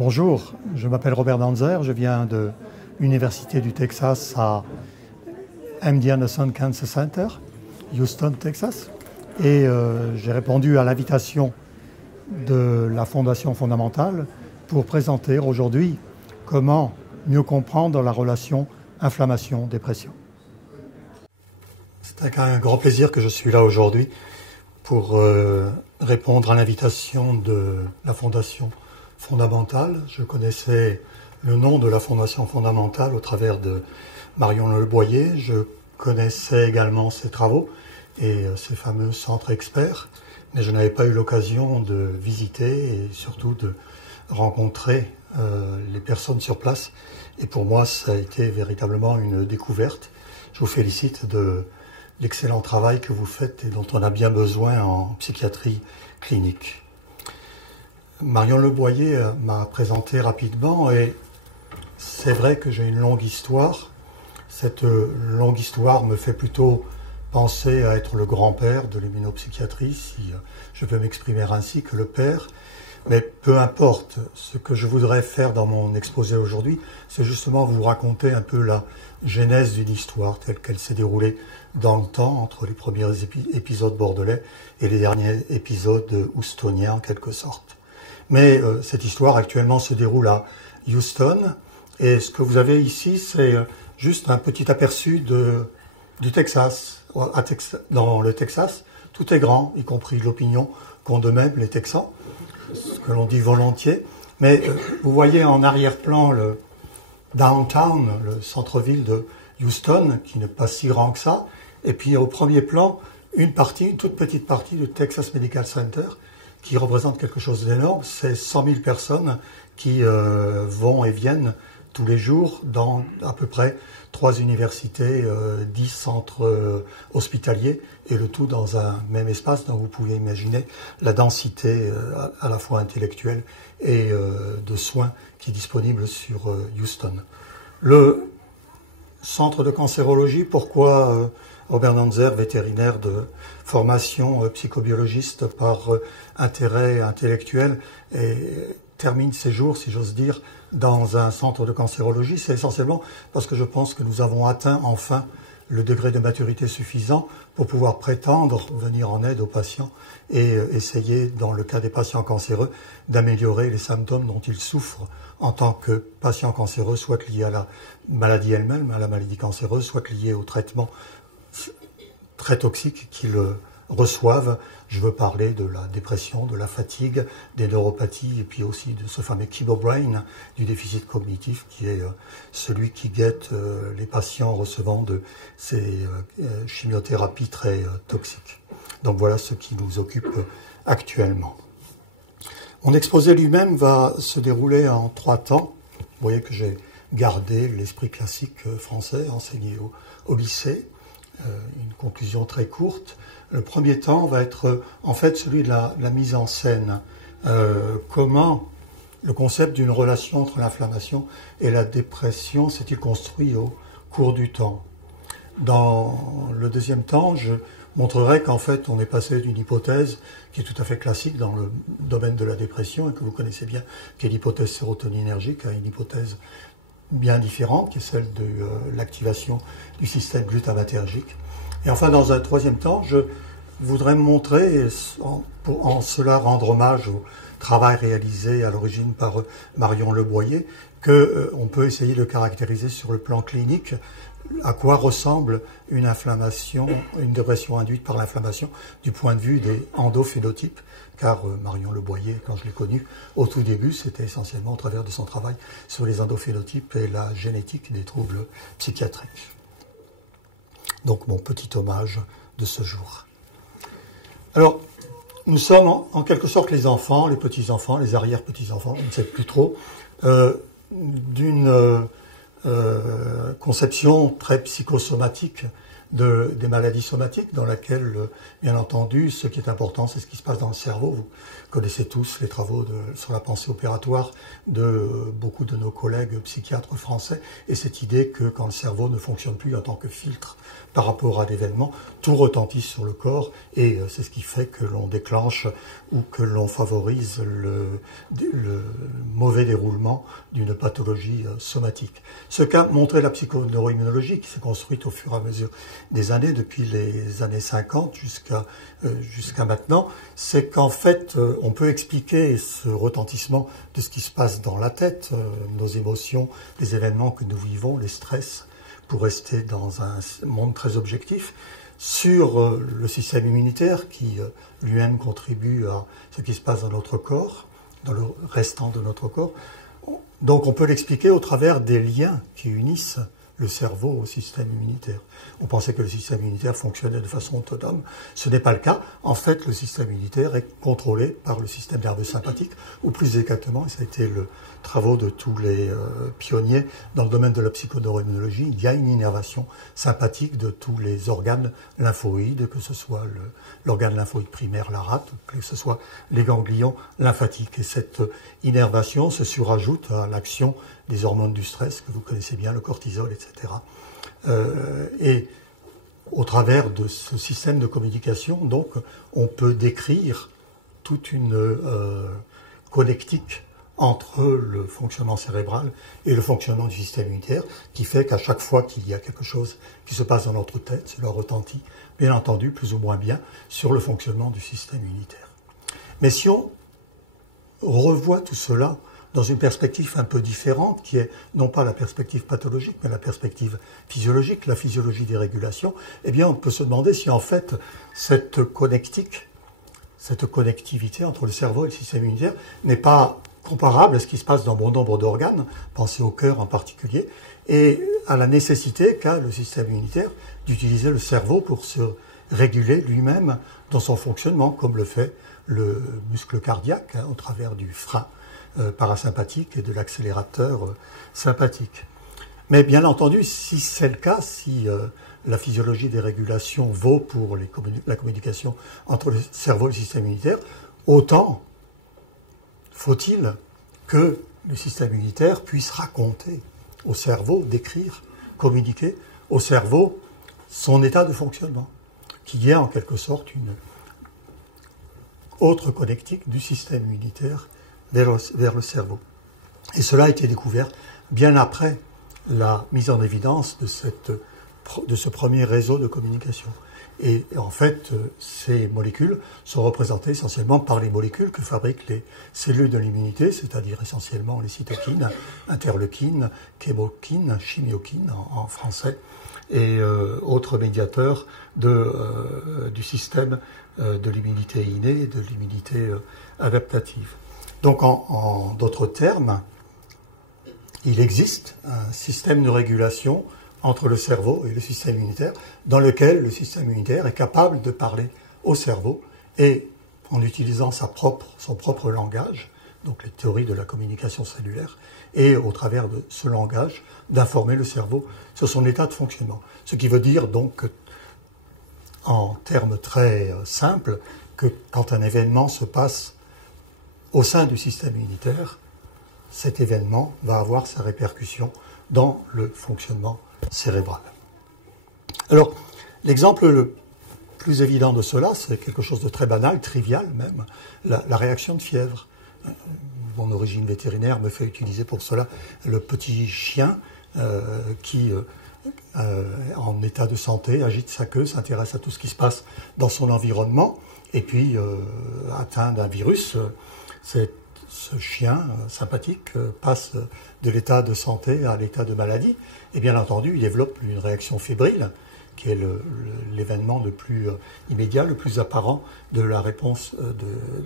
Bonjour, je m'appelle Robert Danzer, je viens de l'Université du Texas à MD Anderson Cancer Center, Houston, Texas. Et j'ai répondu à l'invitation de la Fondation fondamentale pour présenter aujourd'hui comment mieux comprendre la relation inflammation-dépression. C'est avec un grand plaisir que je suis là aujourd'hui pour répondre à l'invitation de la Fondation fondamentale. Je connaissais le nom de la Fondation fondamentale au travers de Marion Leboyer. Je connaissais également ses travaux et ses fameux centres experts, mais je n'avais pas eu l'occasion de visiter et surtout de rencontrer les personnes sur place. Et pour moi, ça a été véritablement une découverte. Je vous félicite de l'excellent travail que vous faites et dont on a bien besoin en psychiatrie clinique. Marion Leboyer m'a présenté rapidement et c'est vrai que j'ai une longue histoire. Cette longue histoire me fait plutôt penser à être le grand-père de l'immunopsychiatrie, si je peux m'exprimer ainsi, que le père. Mais peu importe, ce que je voudrais faire dans mon exposé aujourd'hui, c'est justement vous raconter un peu la genèse d'une histoire telle qu'elle s'est déroulée dans le temps, entre les premiers épisodes bordelais et les derniers épisodes houstoniens en quelque sorte. Mais cette histoire actuellement se déroule à Houston, et ce que vous avez ici, c'est juste un petit aperçu du Texas. Dans le Texas, tout est grand, y compris l'opinion qu'ont d'eux-mêmes les Texans, ce que l'on dit volontiers. Mais vous voyez en arrière-plan le downtown, le centre-ville de Houston, qui n'est pas si grand que ça, et puis au premier plan, une toute petite partie du Texas Medical Center, qui représente quelque chose d'énorme. C'est 100 000 personnes qui vont et viennent tous les jours dans à peu près 3 universités, 10 centres hospitaliers, et le tout dans un même espace. Donc vous pouvez imaginer la densité à la fois intellectuelle et de soins qui est disponible sur Houston. Le centre de cancérologie, pourquoi Robert Danzer, vétérinaire de formation, psychobiologiste par intérêt intellectuel, et termine ses jours, si j'ose dire, dans un centre de cancérologie, c'est essentiellement parce que je pense que nous avons atteint enfin le degré de maturité suffisant pour pouvoir prétendre venir en aide aux patients et essayer, dans le cas des patients cancéreux, d'améliorer les symptômes dont ils souffrent en tant que patients cancéreux, soit liés à la maladie elle-même, à la maladie cancéreuse, soit liés au traitement très toxiques qu'ils reçoivent. Je veux parler de la dépression, de la fatigue, des neuropathies, et puis aussi de ce fameux Kibo Brain, du déficit cognitif, qui est celui qui guette les patients recevant de ces chimiothérapies très toxiques. Donc voilà ce qui nous occupe actuellement. Mon exposé lui-même va se dérouler en 3 temps. Vous voyez que j'ai gardé l'esprit classique français enseigné au lycée. Une conclusion très courte. Le premier temps va être en fait celui de la mise en scène. Comment le concept d'une relation entre l'inflammation et la dépression s'est-il construit au cours du temps. Dans le deuxième temps, je montrerai qu'en fait on est passé d'une hypothèse qui est tout à fait classique dans le domaine de la dépression et que vous connaissez bien, qui est l'hypothèse sérotoninergique, à une hypothèse bien différente, qui est celle de l'activation du système glutamatergique. Et enfin, dans un troisième temps, je voudrais me montrer, pour en cela rendre hommage au travail réalisé à l'origine par Marion Leboyer, qu'on peut essayer de caractériser sur le plan clinique à quoi ressemble une inflammation, une dépression induite par l'inflammation du point de vue des endophénotypes, car Marion Leboyer, quand je l'ai connue au tout début, c'était essentiellement au travers de son travail sur les endophénotypes et la génétique des troubles psychiatriques. Donc mon petit hommage de ce jour. Alors, nous sommes en quelque sorte les enfants, les petits-enfants, les arrière-petits-enfants, on ne sait plus trop, d'une conception très psychosomatique des maladies somatiques dans laquelle, bien entendu, ce qui est important, c'est ce qui se passe dans le cerveau. Vous connaissez tous les travaux sur la pensée opératoire de beaucoup de nos collègues psychiatres français et cette idée que quand le cerveau ne fonctionne plus en tant que filtre par rapport à l'événement, tout retentit sur le corps et c'est ce qui fait que l'on déclenche ou que l'on favorise le mauvais déroulement d'une pathologie somatique. Ce qu'a montré la psychoneuroimmunologie qui s'est construite au fur et à mesure des années, depuis les années 50 jusqu'à maintenant, c'est qu'en fait, on peut expliquer ce retentissement de ce qui se passe dans la tête, nos émotions, les événements que nous vivons, les stress, pour rester dans un monde très objectif, sur le système immunitaire qui lui-même contribue à ce qui se passe dans notre corps, dans le restant de notre corps. Donc on peut l'expliquer au travers des liens qui unissent le cerveau au système immunitaire. On pensait que le système immunitaire fonctionnait de façon autonome. Ce n'est pas le cas. En fait, le système immunitaire est contrôlé par le système nerveux sympathique, ou plus exactement, et ça a été le travaux de tous les pionniers dans le domaine de la psychoneuroimmunologie, il y a une innervation sympathique de tous les organes lymphoïdes, que ce soit l'organe lymphoïde primaire, la rate, que ce soit les ganglions lymphatiques. Et cette innervation se surajoute à l'action des hormones du stress, que vous connaissez bien, le cortisol, etc. Et au travers de ce système de communication, donc, on peut décrire toute une connectique entre le fonctionnement cérébral et le fonctionnement du système immunitaire, qui fait qu'à chaque fois qu'il y a quelque chose qui se passe dans notre tête, cela retentit, bien entendu, plus ou moins bien, sur le fonctionnement du système immunitaire. Mais si on revoit tout cela dans une perspective un peu différente, qui est non pas la perspective pathologique, mais la perspective physiologique, la physiologie des régulations, eh bien on peut se demander si en fait cette connectivité entre le cerveau et le système immunitaire n'est pas comparable à ce qui se passe dans bon nombre d'organes, pensez au cœur en particulier, et à la nécessité qu'a le système immunitaire d'utiliser le cerveau pour se réguler lui-même dans son fonctionnement, comme le fait le muscle cardiaque au travers du frein parasympathique et de l'accélérateur sympathique. Mais bien entendu, si c'est le cas, si la physiologie des régulations vaut pour la communication entre le cerveau et le système immunitaire, autant faut-il que le système immunitaire puisse raconter au cerveau, décrire, communiquer au cerveau son état de fonctionnement, qu'il y ait en quelque sorte une autre connectique du système immunitaire vers le cerveau. Et cela a été découvert bien après la mise en évidence de ce premier réseau de communication. Et en fait, ces molécules sont représentées essentiellement par les molécules que fabriquent les cellules de l'immunité, c'est-à-dire essentiellement les cytokines, interleukines, chémokines, chimiokines en français, et autres médiateurs du système de l'immunité innée et de l'immunité adaptative. Donc en d'autres termes, il existe un système de régulation entre le cerveau et le système immunitaire, dans lequel le système immunitaire est capable de parler au cerveau et, en utilisant son propre langage, donc les théories de la communication cellulaire, et au travers de ce langage, d'informer le cerveau sur son état de fonctionnement. Ce qui veut dire donc, en termes très simples, que quand un événement se passe au sein du système immunitaire, cet événement va avoir sa répercussion dans le fonctionnement cérébral. Alors, l'exemple le plus évident de cela, c'est quelque chose de très banal, trivial même, la réaction de fièvre. Mon origine vétérinaire me fait utiliser pour cela le petit chien qui, en état de santé, agite sa queue, s'intéresse à tout ce qui se passe dans son environnement, et puis atteint d'un virus, ce chien sympathique passe de l'état de santé à l'état de maladie, et bien entendu, il développe une réaction fébrile, qui est l'événement le plus immédiat, le plus apparent de la réponse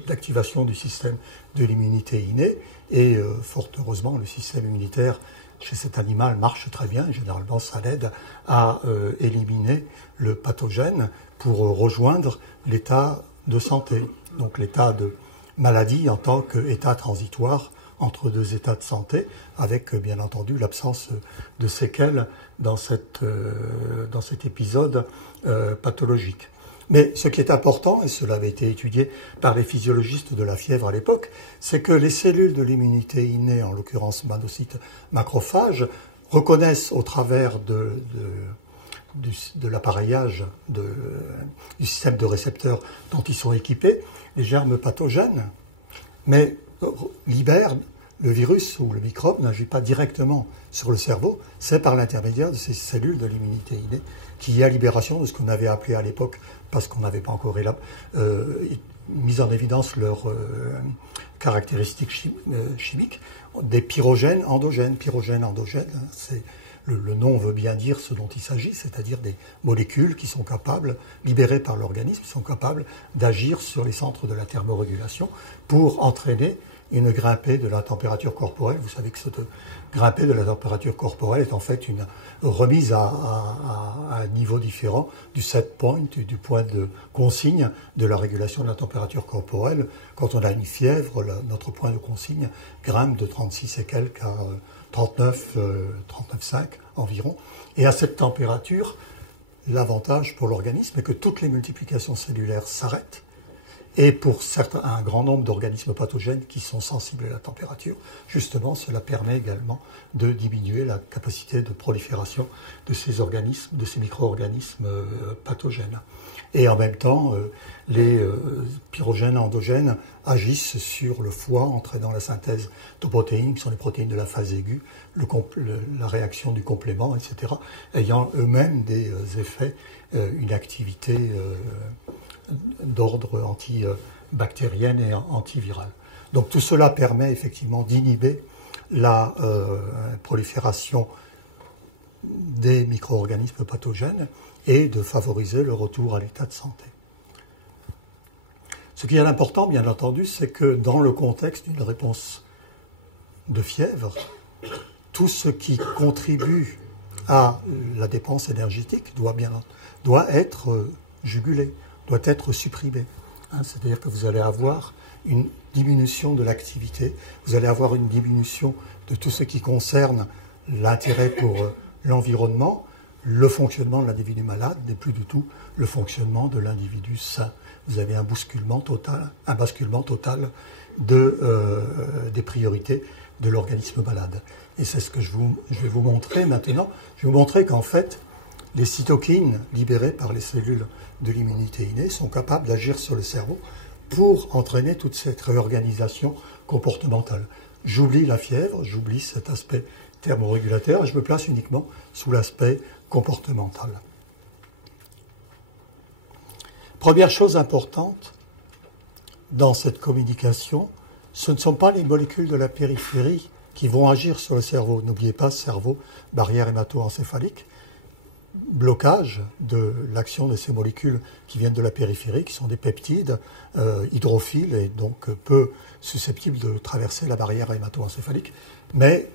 d'activation du système de l'immunité innée. Et fort heureusement, le système immunitaire chez cet animal marche très bien. Généralement, ça l'aide à éliminer le pathogène pour rejoindre l'état de santé, donc l'état de maladie en tant qu'état transitoire entre deux états de santé, avec bien entendu l'absence de séquelles dans cet épisode pathologique. Mais ce qui est important, et cela avait été étudié par les physiologistes de la fièvre à l'époque, c'est que les cellules de l'immunité innée, en l'occurrence monocytes macrophages, reconnaissent au travers de l'appareillage du système de récepteurs dont ils sont équipés, les germes pathogènes, mais libèrent le virus ou le microbe n'agit pas directement sur le cerveau, c'est par l'intermédiaire de ces cellules de l'immunité innée qu'il y a libération de ce qu'on avait appelé à l'époque, parce qu'on n'avait pas encore mis en évidence leurs caractéristiques chimiques, des pyrogènes endogènes. Pyrogènes endogènes, c'est le nom veut bien dire ce dont il s'agit, c'est-à-dire des molécules qui sont capables, libérées par l'organisme, qui sont capables d'agir sur les centres de la thermorégulation pour entraîner une grimpée de la température corporelle. Vous savez que cette grimpée de la température corporelle est en fait une remise à un niveau différent du set point, du point de consigne de la régulation de la température corporelle. Quand on a une fièvre, notre point de consigne grimpe de 36 et quelques à 39,5 environ. Et à cette température, l'avantage pour l'organisme est que toutes les multiplications cellulaires s'arrêtent. Et pour un grand nombre d'organismes pathogènes qui sont sensibles à la température, justement, cela permet également de diminuer la capacité de prolifération de ces organismes, de ces micro-organismes pathogènes. Et en même temps, les pyrogènes endogènes agissent sur le foie, entraînant la synthèse de protéines, qui sont les protéines de la phase aiguë, la réaction du complément, etc., ayant eux-mêmes des effets, une activité d'ordre antibactérienne et antiviral. Donc tout cela permet effectivement d'inhiber la prolifération des micro-organismes pathogènes et de favoriser le retour à l'état de santé. Ce qui est important, bien entendu, c'est que dans le contexte d'une réponse de fièvre, tout ce qui contribue à la dépense énergétique doit être jugulé, doit être supprimé. C'est-à-dire que vous allez avoir une diminution de l'activité, vous allez avoir une diminution de tout ce qui concerne l'intérêt pour l'environnement, le fonctionnement de l'individu malade n'est plus du tout le fonctionnement de l'individu sain. Vous avez un basculement total des priorités de l'organisme malade. Et c'est ce que je vais vous montrer maintenant. Je vais vous montrer qu'en fait, les cytokines libérées par les cellules de l'immunité innée sont capables d'agir sur le cerveau pour entraîner toute cette réorganisation comportementale. J'oublie la fièvre, j'oublie cet aspect thermorégulateur et je me place uniquement sous l'aspect comportemental. Première chose importante dans cette communication, ce ne sont pas les molécules de la périphérie qui vont agir sur le cerveau. N'oubliez pas, cerveau, barrière hémato-encéphalique, blocage de l'action de ces molécules qui viennent de la périphérie, qui sont des peptides hydrophiles et donc peu susceptibles de traverser la barrière hémato-encéphalique, mais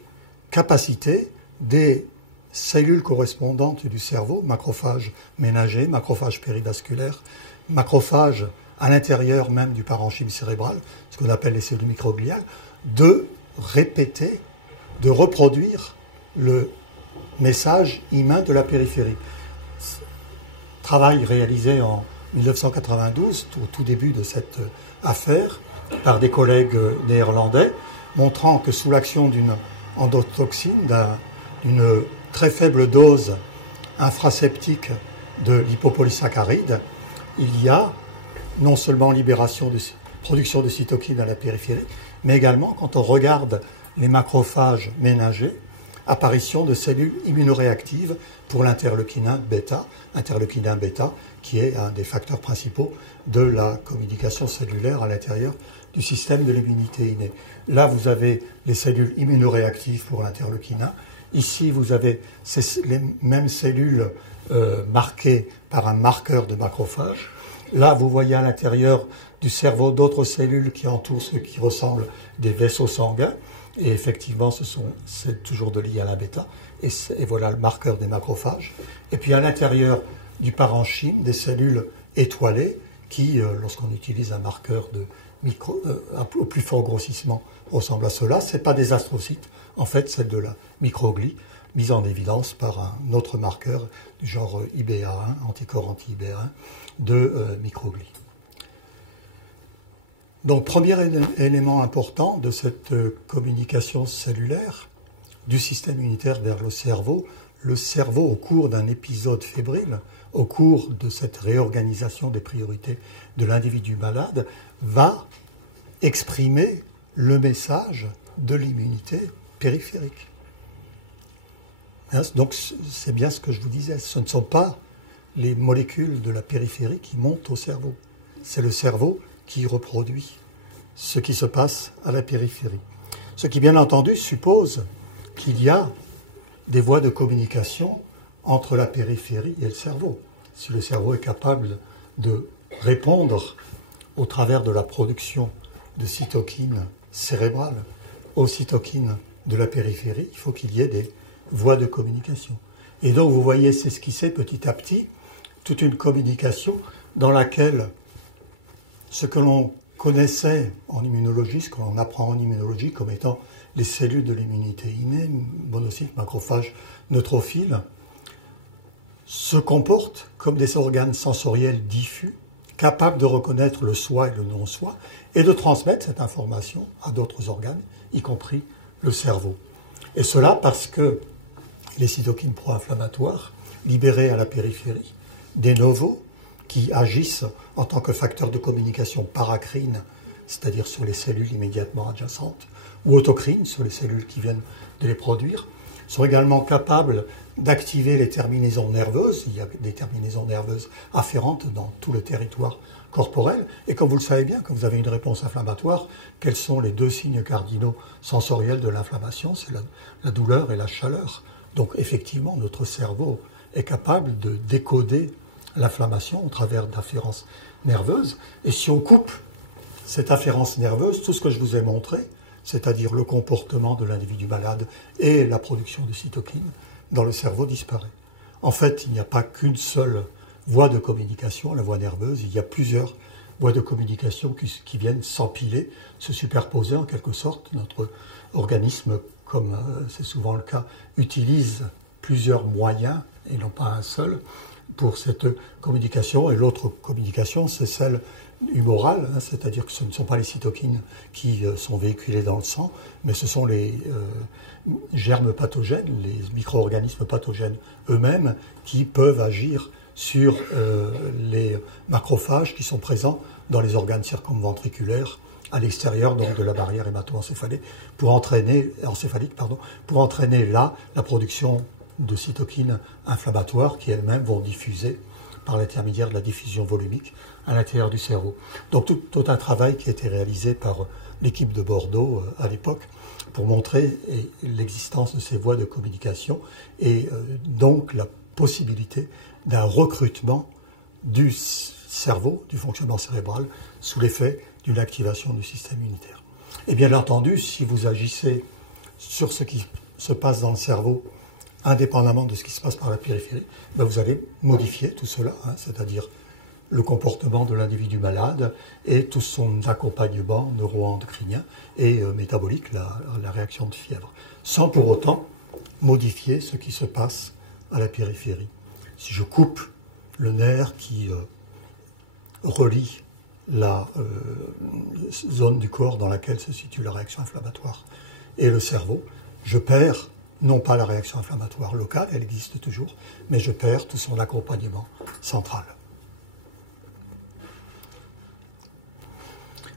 capacité des cellules correspondantes du cerveau, macrophages ménagers, macrophages périvasculaires, macrophages à l'intérieur même du parenchyme cérébral, ce qu'on appelle les cellules microgliales, de répéter, de reproduire le message humain de la périphérie. Travail réalisé en 1992, au tout début de cette affaire, par des collègues néerlandais, montrant que sous l'action d'une endotoxine, d'une très faible dose infraseptique de lipopolysaccharide, il y a non seulement production de cytokines à la périphérie, mais également, quand on regarde les macrophages ménagers, apparition de cellules immunoréactives pour l'interleukinin bêta, qui est un des facteurs principaux de la communication cellulaire à l'intérieur du système de l'immunité innée. Là, vous avez les cellules immunoréactives pour l'interleukinin. Ici, vous avez les mêmes cellules marquées par un marqueur de macrophage. Là, vous voyez à l'intérieur du cerveau d'autres cellules qui entourent ce qui ressemble des vaisseaux sanguins. Et effectivement, c'est toujours de lié à la bêta. Et voilà le marqueur des macrophages. Et puis à l'intérieur du parenchyme, des cellules étoilées qui, lorsqu'on utilise un marqueur de au plus fort grossissement ressemble à cela. Ce n'est pas des astrocytes, en fait c'est de la microglie mise en évidence par un autre marqueur du genre IBA1, anticorps anti-IBA1 de microglie. Donc premier élément important de cette communication cellulaire du système immunitaire vers le cerveau au cours d'un épisode fébrile, au cours de cette réorganisation des priorités de l'individu malade, va exprimer le message de l'immunité périphérique. Donc c'est bien ce que je vous disais, ce ne sont pas les molécules de la périphérie qui montent au cerveau, c'est le cerveau qui reproduit ce qui se passe à la périphérie. Ce qui, bien entendu, suppose qu'il y a des voies de communication entre la périphérie et le cerveau. Si le cerveau est capable de répondre au travers de la production de cytokines cérébrales aux cytokines de la périphérie, il faut qu'il y ait des voies de communication. Et donc, vous voyez s'esquisser petit à petit toute une communication dans laquelle ce que l'on connaissait en immunologie, ce que l'on apprend en immunologie comme étant les cellules de l'immunité innée, monocytes, macrophages, neutrophiles, se comportent comme des organes sensoriels diffus, capables de reconnaître le soi et le non-soi, et de transmettre cette information à d'autres organes, y compris le cerveau. Et cela parce que les cytokines pro-inflammatoires, libérées à la périphérie, de novo, qui agissent en tant que facteurs de communication paracrine, c'est-à-dire sur les cellules immédiatement adjacentes, ou autocrine, sur les cellules qui viennent de les produire, sont également capables d'activer les terminaisons nerveuses. Il y a des terminaisons nerveuses afférentes dans tout le territoire corporel. Et comme vous le savez bien, quand vous avez une réponse inflammatoire, quels sont les deux signes cardinaux sensoriels de l'inflammation? C'est la douleur et la chaleur. Donc effectivement, notre cerveau est capable de décoder l'inflammation au travers d'afférences nerveuses. Et si on coupe cette afférence nerveuse, tout ce que je vous ai montré, c'est-à-dire le comportement de l'individu malade et la production de cytokines dans le cerveau disparaît. En fait, il n'y a pas qu'une seule voie de communication, la voie nerveuse, il y a plusieurs voies de communication qui viennent s'empiler, se superposer en quelque sorte. Notre organisme, comme c'est souvent le cas, utilise plusieurs moyens et non pas un seul pour cette communication. Et l'autre communication, c'est celle humorale, c'est-à-dire que ce ne sont pas les cytokines qui sont véhiculées dans le sang, mais ce sont les germes pathogènes, les micro-organismes pathogènes eux-mêmes qui peuvent agir sur les macrophages qui sont présents dans les organes circumventriculaires à l'extérieur donc de la barrière hémato-encéphalique pour entraîner là la production de cytokines inflammatoires qui elles-mêmes vont diffuser par l'intermédiaire de la diffusion volumique à l'intérieur du cerveau. Donc tout un travail qui a été réalisé par l'équipe de Bordeaux à l'époque pour montrer l'existence de ces voies de communication et donc la possibilité d'un recrutement du cerveau, du fonctionnement cérébral, sous l'effet d'une activation du système immunitaire. Et bien entendu, si vous agissez sur ce qui se passe dans le cerveau, indépendamment de ce qui se passe par la périphérie, ben vous allez modifier tout cela, c'est-à-dire le comportement de l'individu malade et tout son accompagnement neuro-endocrinien et métabolique, la réaction de fièvre, sans pour autant modifier ce qui se passe à la périphérie. Si je coupe le nerf qui relie la zone du corps dans laquelle se situe la réaction inflammatoire et le cerveau, je perds non pas la réaction inflammatoire locale, elle existe toujours, mais je perds tout son accompagnement central.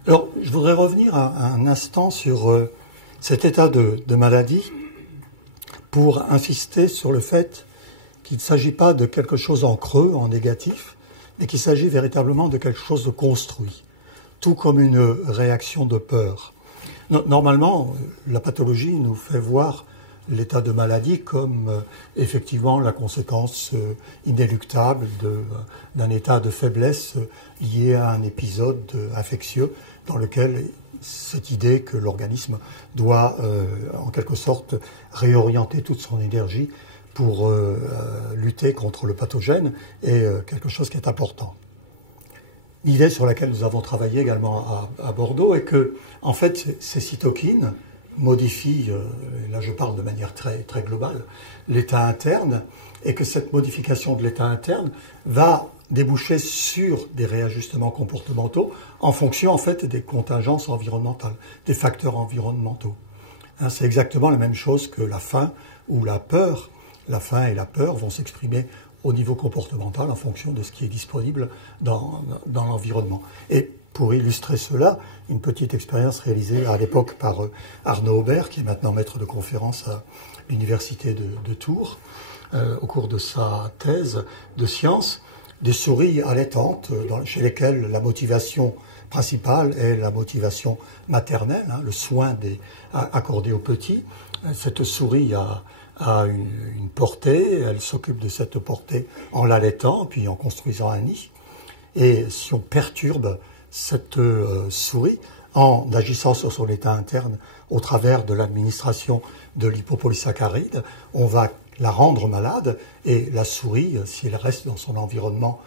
Alors, je voudrais revenir un instant sur cet état de maladie pour insister sur le fait qu'il ne s'agit pas de quelque chose en creux, en négatif, mais qu'il s'agit véritablement de quelque chose de construit, tout comme une réaction de peur. Normalement, la pathologie nous fait voir l'état de maladie comme effectivement la conséquence inéluctable d'un état de faiblesse lié à un épisode infectieux dans lequel cette idée que l'organisme doit en quelque sorte réorienter toute son énergie pour lutter contre le pathogène est quelque chose qui est important. Une idée sur laquelle nous avons travaillé également à Bordeaux est que, en fait, ces cytokines modifient, là je parle de manière très globale, l'état interne, et que cette modification de l'état interne va déboucher sur des réajustements comportementaux en fonction en fait des contingences environnementales, des facteurs environnementaux. Hein, c'est exactement la même chose que la faim ou la peur. La faim et la peur vont s'exprimer au niveau comportemental en fonction de ce qui est disponible dans l'environnement. Et pour illustrer cela, une petite expérience réalisée à l'époque par Arnaud Aubert, qui est maintenant maître de conférence à l'université de Tours, au cours de sa thèse de sciences, des souris allaitantes chez lesquelles la motivation principale est la motivation maternelle, hein, le soin accordé aux petits. Cette souris a une portée, elle s'occupe de cette portée en l'allaitant, puis en construisant un nid. Et si on perturbe cette souris en agissant sur son état interne au travers de l'administration de l'hypopolysaccharide, on va la rendre malade, et la souris, si elle reste dans son environnement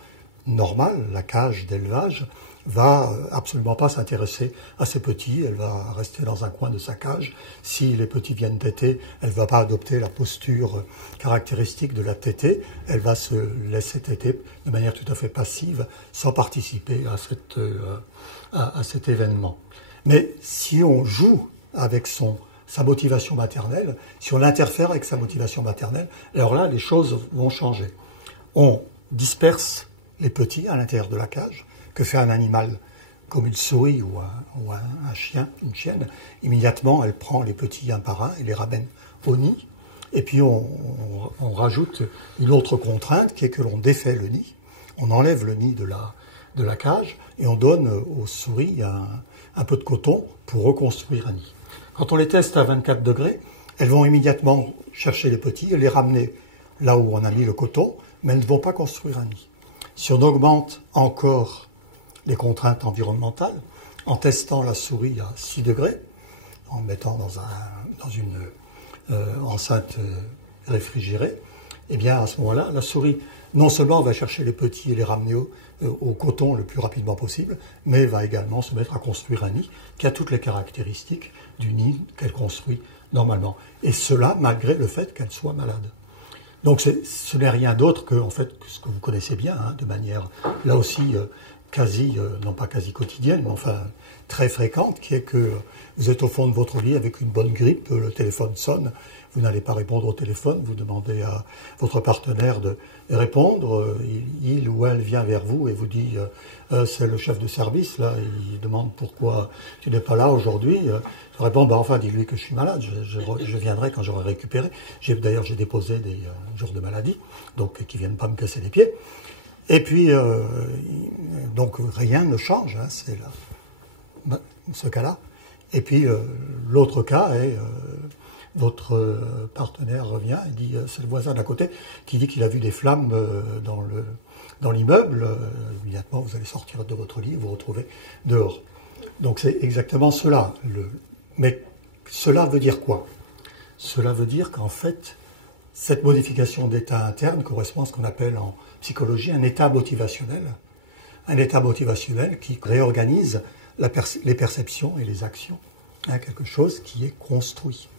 normal, la cage d'élevage, va absolument pas s'intéresser à ses petits, elle va rester dans un coin de sa cage. Si les petits viennent téter, elle va pas adopter la posture caractéristique de la tétée, elle va se laisser téter de manière tout à fait passive, sans participer à cet événement. Mais si on joue avec sa motivation maternelle, si on interfère avec sa motivation maternelle, alors là, les choses vont changer. On disperse les petits à l'intérieur de la cage. Que fait un animal comme une souris ou un chien, une chienne? Immédiatement, elle prend les petits un par un et les ramène au nid. Et puis, on rajoute une autre contrainte qui est que l'on défait le nid. On enlève le nid de la cage et on donne aux souris un peu de coton pour reconstruire un nid. Quand on les teste à 24 degrés, elles vont immédiatement chercher les petits et les ramener là où on a mis le coton, mais elles ne vont pas construire un nid. Si on augmente encore les contraintes environnementales, en testant la souris à 6 degrés, en le mettant dans une enceinte réfrigérée, eh bien à ce moment-là, la souris non seulement va chercher les petits et les ramener au coton le plus rapidement possible, mais va également se mettre à construire un nid qui a toutes les caractéristiques du nid qu'elle construit normalement. Et cela malgré le fait qu'elle soit malade. Donc ce n'est rien d'autre que en fait, ce que vous connaissez bien, hein, de manière là aussi non pas quasi quotidienne, mais enfin très fréquente, qui est que vous êtes au fond de votre lit avec une bonne grippe, le téléphone sonne, vous n'allez pas répondre au téléphone, vous demandez à votre partenaire de répondre, il ou elle vient vers vous et vous dit c'est le chef de service, là, il demande pourquoi tu n'es pas là aujourd'hui. Je réponds, enfin dis-lui que je suis malade, je viendrai quand j'aurai récupéré. D'ailleurs j'ai déposé des jours de maladie, donc qui viennent pas me casser les pieds. Et puis, donc rien ne change, hein, c'est là, ce cas-là. Et puis, l'autre cas est, votre partenaire revient et dit, c'est le voisin d'à côté qui dit qu'il a vu des flammes dans l'immeuble. Immédiatement, vous allez sortir de votre lit et vous retrouvez dehors. Donc c'est exactement cela. Mais cela veut dire quoi? Cela veut dire qu'en fait, cette modification d'état interne correspond à ce qu'on appelle en psychologie un état motivationnel qui réorganise les perceptions et les actions, hein, quelque chose qui est construit.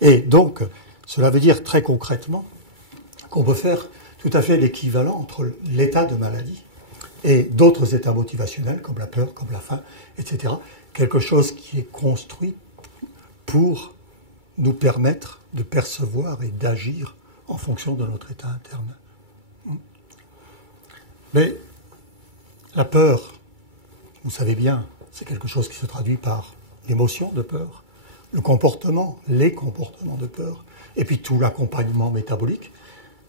Et donc, cela veut dire très concrètement qu'on peut faire tout à fait l'équivalent entre l'état de maladie et d'autres états motivationnels comme la peur, comme la faim, etc. Quelque chose qui est construit pour nous permettre de percevoir et d'agir en fonction de notre état interne. Mais la peur, vous savez bien, c'est quelque chose qui se traduit par l'émotion de peur, les comportements de peur, et puis tout l'accompagnement métabolique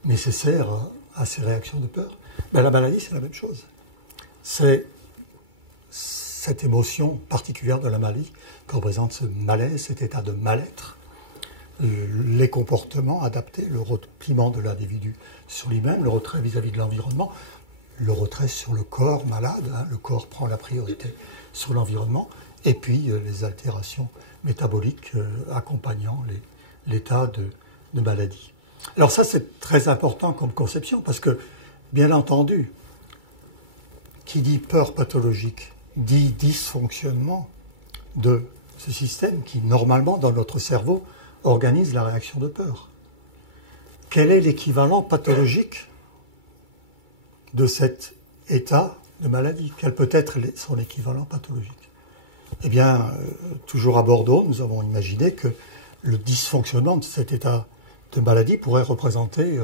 nécessaire à ces réactions de peur. La maladie, c'est la même chose. C'est cette émotion particulière de la maladie qui représente ce malaise, cet état de mal-être, les comportements adaptés, le repliement de l'individu sur lui-même, le retrait vis-à-vis de l'environnement, le retrait sur le corps malade, hein, le corps prend la priorité sur l'environnement, et puis les altérations métaboliques accompagnant l'état de maladie. Alors ça, c'est très important comme conception, parce que, bien entendu, qui dit peur pathologique dit dysfonctionnement de ce système qui, normalement, dans notre cerveau, organise la réaction de peur. Quel est l'équivalent pathologique de cet état de maladie? Quel peut être son équivalent pathologique? Eh bien, toujours à Bordeaux, nous avons imaginé que le dysfonctionnement de cet état de maladie pourrait représenter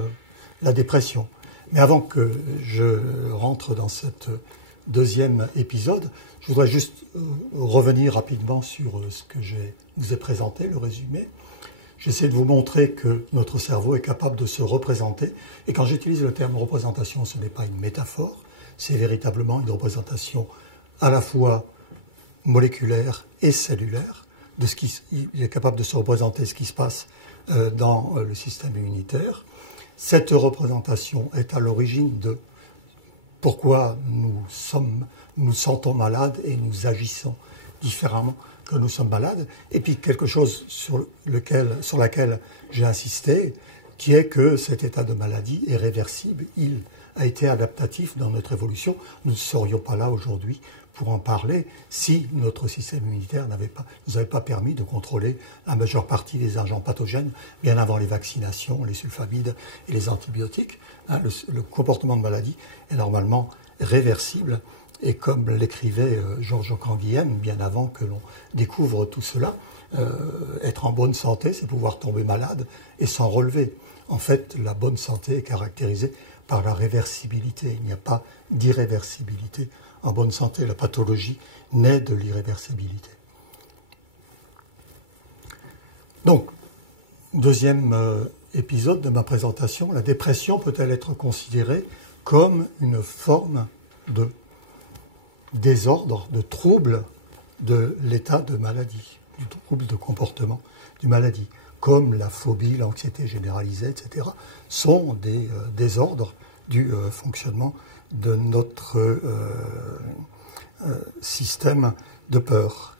la dépression. Mais avant que je rentre dans cet deuxième épisode, je voudrais juste revenir rapidement sur ce que je vous ai présenté, le résumé. J'essaie de vous montrer que notre cerveau est capable de se représenter. Et quand j'utilise le terme représentation, ce n'est pas une métaphore, c'est véritablement une représentation à la fois moléculaire et cellulaire. Il est capable de se représenter ce qui se passe dans le système immunitaire. Cette représentation est à l'origine de pourquoi nous sentons malades et nous agissons différemment que nous sommes malades. Et puis quelque chose sur laquelle j'ai insisté, qui est que cet état de maladie est réversible. Il a été adaptatif dans notre évolution. Nous ne serions pas là aujourd'hui pour en parler si notre système immunitaire nous avait pas permis de contrôler la majeure partie des agents pathogènes bien avant les vaccinations, les sulfamides et les antibiotiques. Le comportement de maladie est normalement réversible et comme l'écrivait Georges Canguilhem bien avant que l'on découvre tout cela, être en bonne santé, c'est pouvoir tomber malade et s'en relever. En fait, la bonne santé est caractérisée par la réversibilité. Il n'y a pas d'irréversibilité. En bonne santé, la pathologie naît de l'irréversibilité. Donc, deuxième épisode de ma présentation, la dépression peut-elle être considérée comme une forme de désordre, de trouble de l'état de maladie, du trouble de comportement du maladie, comme la phobie, l'anxiété généralisée, etc., sont des désordres du fonctionnement de notre système de peur.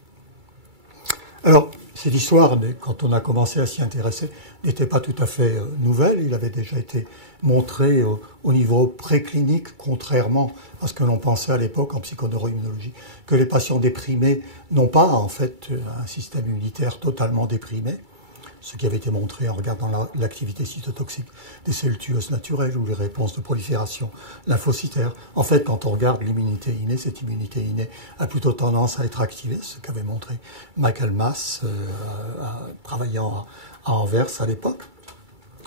Alors, cette histoire, quand on a commencé à s'y intéresser, n'était pas tout à fait nouvelle. Il avait déjà été montré au niveau préclinique, contrairement à ce que l'on pensait à l'époque en psychoneuroimmunologie, que les patients déprimés n'ont pas en fait un système immunitaire totalement déprimé, ce qui avait été montré en regardant l'activité cytotoxique des cellules tueuses naturelles ou les réponses de prolifération lymphocytaire. En fait, quand on regarde l'immunité innée, cette immunité innée a plutôt tendance à être activée, ce qu'avait montré Michael Mass, travaillant à Anvers à l'époque.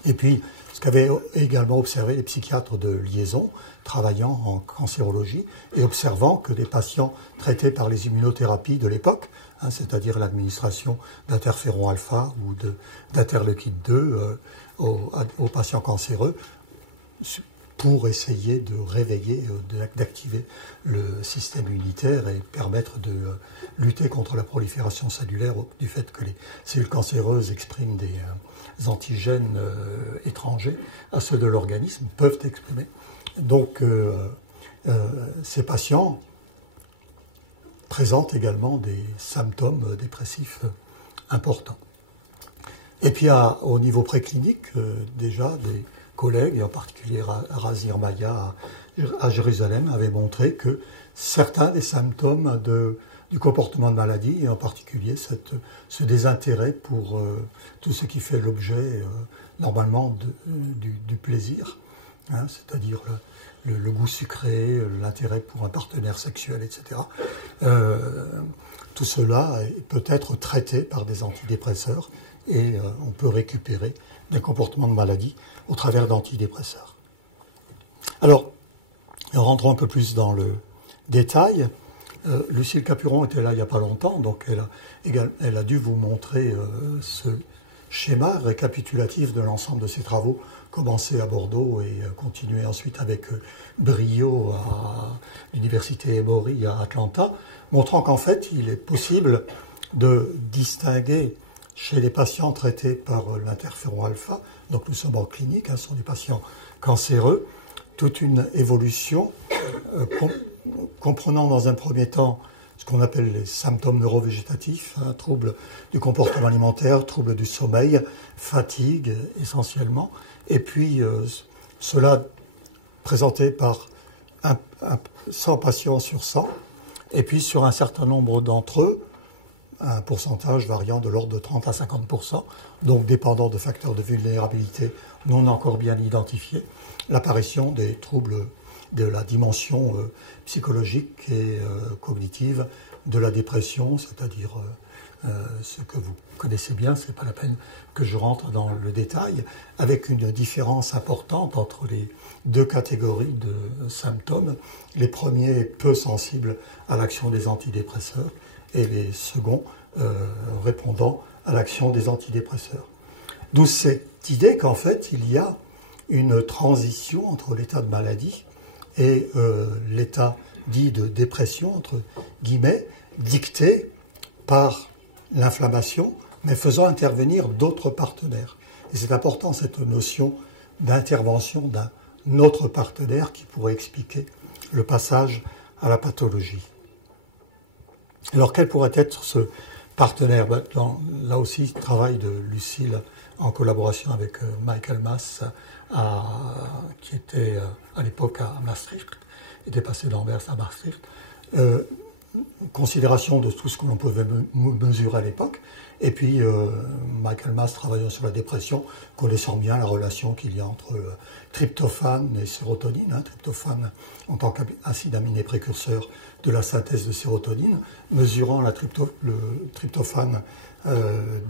Et puis, ce qu'avaient également observé les psychiatres de liaison, travaillant en cancérologie, et observant que des patients traités par les immunothérapies de l'époque, c'est-à-dire l'administration d'interféron alpha ou d'interleukine 2 aux patients cancéreux, pour essayer de réveiller, d'activer le système immunitaire et permettre de lutter contre la prolifération cellulaire du fait que les cellules cancéreuses expriment des antigènes étrangers à ceux de l'organisme, peuvent exprimer. Donc, ces patients présentent également des symptômes dépressifs importants. Et puis, au niveau préclinique, déjà, des collègues, et en particulier Razi Irmaya à Jérusalem, avaient montré que certains des symptômes du comportement de maladie, et en particulier ce désintérêt pour tout ce qui fait l'objet normalement du plaisir, c'est-à-dire le goût sucré, l'intérêt pour un partenaire sexuel, etc. Tout cela peut être traité par des antidépresseurs et on peut récupérer des comportements de maladie au travers d'antidépresseurs. Alors, rentrons un peu plus dans le détail. Lucille Capuron était là il n'y a pas longtemps, donc elle a dû vous montrer ce schéma récapitulatif de l'ensemble de ses travaux, commencé à Bordeaux et continué ensuite avec brio à l'université Emory à Atlanta, montrant qu'en fait, il est possible de distinguer chez les patients traités par l'interféron alpha, donc nous sommes en clinique, ce sont des patients cancéreux, toute une évolution comprenant dans un premier temps ce qu'on appelle les symptômes neurovégétatifs, troubles du comportement alimentaire, troubles du sommeil, fatigue essentiellement, et puis cela présenté par 100 patients sur 100, et puis sur un certain nombre d'entre eux, un pourcentage variant de l'ordre de 30 à 50%, donc dépendant de facteurs de vulnérabilité non encore bien identifiés, l'apparition des troubles de la dimension psychologique et cognitive de la dépression, c'est-à-dire ce que vous connaissez bien, ce n'est pas la peine que je rentre dans le détail, avec une différence importante entre les deux catégories de symptômes, les premiers peu sensibles à l'action des antidépresseurs et les seconds répondant à l'action des antidépresseurs. D'où cette idée qu'en fait il y a une transition entre l'état de maladie et l'état dit de dépression, entre guillemets, dicté par l'inflammation, mais faisant intervenir d'autres partenaires. Et c'est important cette notion d'intervention d'un autre partenaire qui pourrait expliquer le passage à la pathologie. Alors quel pourrait être ce partenaire? Là aussi, le travail de Lucile en collaboration avec Michael Maas, qui était à l'époque à Maastricht, était passé d'Anvers à Maastricht, considération de tout ce que l'on pouvait mesurer à l'époque, et puis Michael Maas travaillant sur la dépression, connaissant bien la relation qu'il y a entre tryptophane et sérotonine, tryptophane en tant qu'acide aminé précurseur de la synthèse de sérotonine, mesurant le tryptophane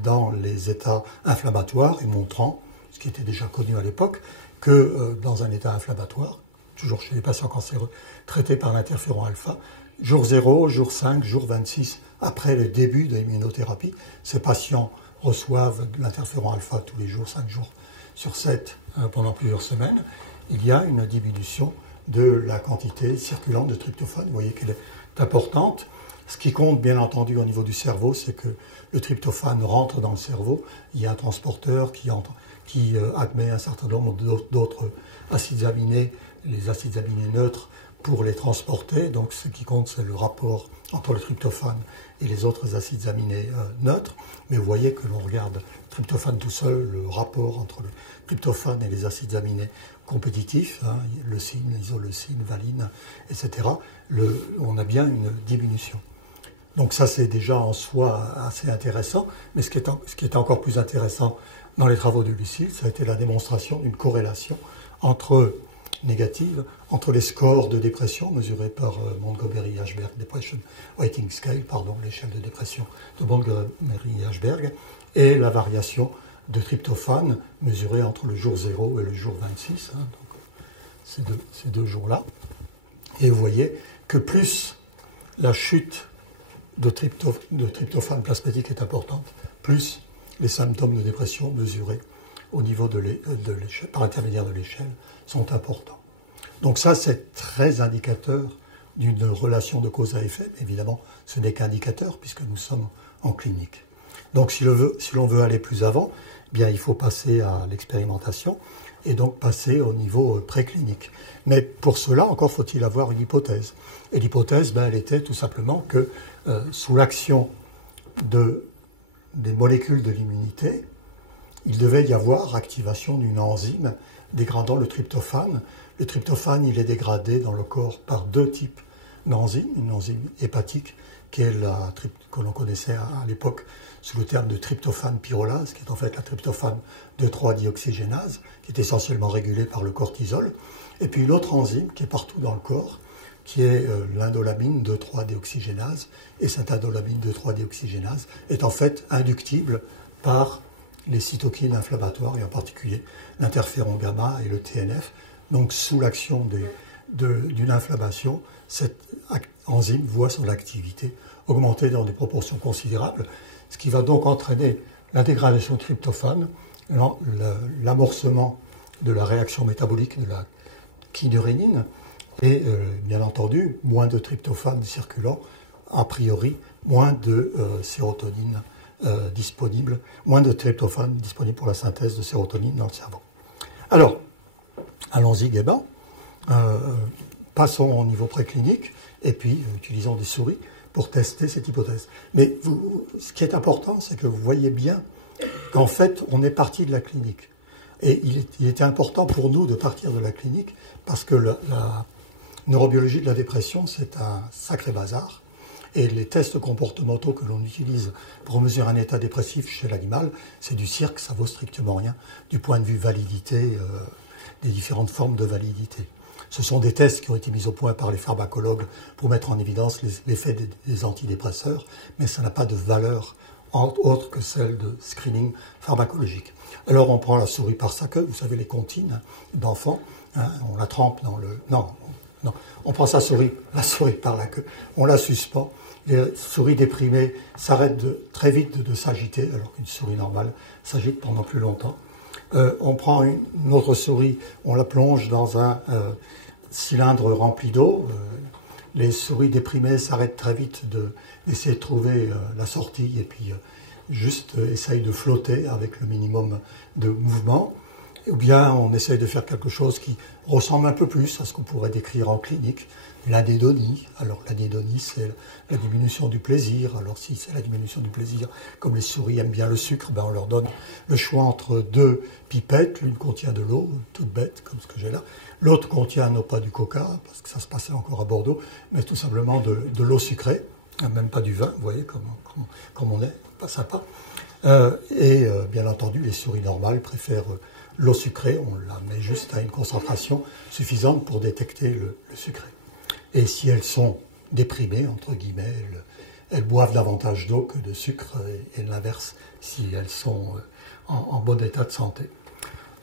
dans les états inflammatoires et montrant, ce qui était déjà connu à l'époque, que dans un état inflammatoire, toujours chez les patients cancéreux traités par l'interféron alpha, jour 0, jour 5, jour 26, après le début de l'immunothérapie, ces patients reçoivent de l'interféron alpha tous les jours, 5 jours sur 7 pendant plusieurs semaines. Il y a une diminution de la quantité circulante de tryptophane. Vous voyez qu'elle est importante. Ce qui compte, bien entendu, au niveau du cerveau, c'est que le tryptophane rentre dans le cerveau. Il y a un transporteur qui admet un certain nombre d'autres acides aminés, les acides aminés neutres, pour les transporter. Donc ce qui compte, c'est le rapport entre le tryptophane et les autres acides aminés neutres. Mais vous voyez que l'on regarde le tryptophane tout seul, le rapport entre le tryptophane et les acides aminés compétitifs, leucine, isoleucine, valine, etc., on a bien une diminution. Donc ça, c'est déjà en soi assez intéressant. Mais ce qui est encore plus intéressant dans les travaux de Lucile, ça a été la démonstration d'une corrélation négative entre les scores de dépression mesurés par Montgomery-Åsberg Depression Rating Scale, l'échelle de dépression de Montgomery-Åsberg, et la variation de tryptophane mesurée entre le jour 0 et le jour 26, donc ces deux jours-là. Et vous voyez que plus la chute de tryptophane plasmatique est importante, plus les symptômes de dépression mesurés au niveau de l'échelle, par intermédiaire de l'échelle, sont importants. Donc ça, c'est très indicateur d'une relation de cause à effet. Évidemment, ce n'est qu'indicateur puisque nous sommes en clinique. Donc si l'on veut aller plus avant, eh bien, il faut passer à l'expérimentation et donc passer au niveau préclinique. Mais pour cela, encore faut-il avoir une hypothèse. Et l'hypothèse, elle était tout simplement que sous l'action des molécules de l'immunité, il devait y avoir activation d'une enzyme dégradant le tryptophane. Le tryptophane, il est dégradé dans le corps par deux types d'enzymes. Une enzyme hépatique, qui est que l'on connaissait à l'époque sous le terme de tryptophane pyrrolase, qui est en fait la tryptophane 2,3-dioxygénase, qui est essentiellement régulée par le cortisol. Et puis une autre enzyme qui est partout dans le corps, qui est l'indolamine 2,3-déoxygénase. Et cette indolamine 2,3-déoxygénase est en fait inductible par les cytokines inflammatoires, et en particulier l'interféron gamma et le TNF. Donc, sous l'action d'une inflammation, cette enzyme voit son activité augmenter dans des proportions considérables, ce qui va donc entraîner la dégradation de tryptophane, l'amorcement de la réaction métabolique de la kynurénine, et bien entendu, moins de tryptophane circulant, a priori, moins de sérotonine disponible, moins de tryptophane disponible pour la synthèse de sérotonine dans le cerveau. Alors, allons-y gaiement, passons au niveau préclinique, et puis utilisons des souris pour tester cette hypothèse. Mais ce qui est important, c'est que vous voyez bien qu'en fait, on est parti de la clinique. Et il était important pour nous de partir de la clinique, parce que Neurobiologie de la dépression, c'est un sacré bazar. Et les tests comportementaux que l'on utilise pour mesurer un état dépressif chez l'animal, c'est du cirque, ça vaut strictement rien du point de vue validité, des différentes formes de validité. Ce sont des tests qui ont été mis au point par les pharmacologues pour mettre en évidence l'effet des antidépresseurs, mais ça n'a pas de valeur autre que celle de screening pharmacologique. Alors on prend la souris par sa queue, vous savez les comptines d'enfants, hein, on la trempe dans le... Non, on prend la souris par la queue, on la suspend, les souris déprimées s'arrêtent très vite de s'agiter, alors qu'une souris normale s'agite pendant plus longtemps. On prend une autre souris, on la plonge dans un cylindre rempli d'eau. Les souris déprimées s'arrêtent très vite d'essayer de trouver la sortie et puis juste essayent de flotter avec le minimum de mouvement. Ou bien on essaye de faire quelque chose qui ressemble un peu plus à ce qu'on pourrait décrire en clinique, l'anédonie. Alors l'anédonie, c'est la diminution du plaisir. Alors si c'est la diminution du plaisir, comme les souris aiment bien le sucre, ben on leur donne le choix entre deux pipettes. L'une contient de l'eau, toute bête, comme ce que j'ai là. L'autre contient non pas du coca, parce que ça se passait encore à Bordeaux, mais tout simplement de l'eau sucrée, même pas du vin, vous voyez comme on est, pas sympa. Bien entendu, les souris normales préfèrent l'eau sucrée, on la met juste à une concentration suffisante pour détecter le sucré. Et si elles sont déprimées, entre guillemets, elles boivent davantage d'eau que de sucre, et l'inverse si elles sont en bon état de santé.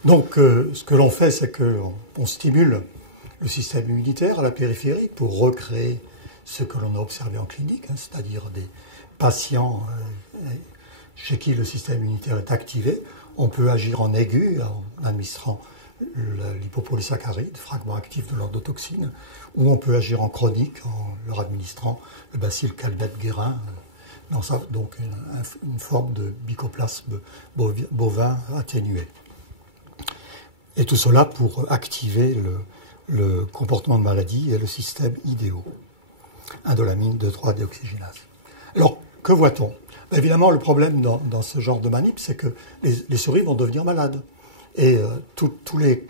Donc, ce que l'on fait, c'est qu'on stimule le système immunitaire à la périphérie pour recréer ce que l'on a observé en clinique, hein, c'est-à-dire des patients chez qui le système immunitaire est activé. On peut agir en aigu en administrant l'hypopolysaccharide, fragment actif de l'endotoxine, ou on peut agir en chronique en leur administrant le bacille Calmette-Guérin, donc une forme de mycoplasme bovin atténué. Et tout cela pour activer le comportement de maladie et le système IDO, indolamine 2,3-déoxygénase. Alors, que voit-on ? Évidemment, le problème dans ce genre de manip, c'est que les souris vont devenir malades. Et tous les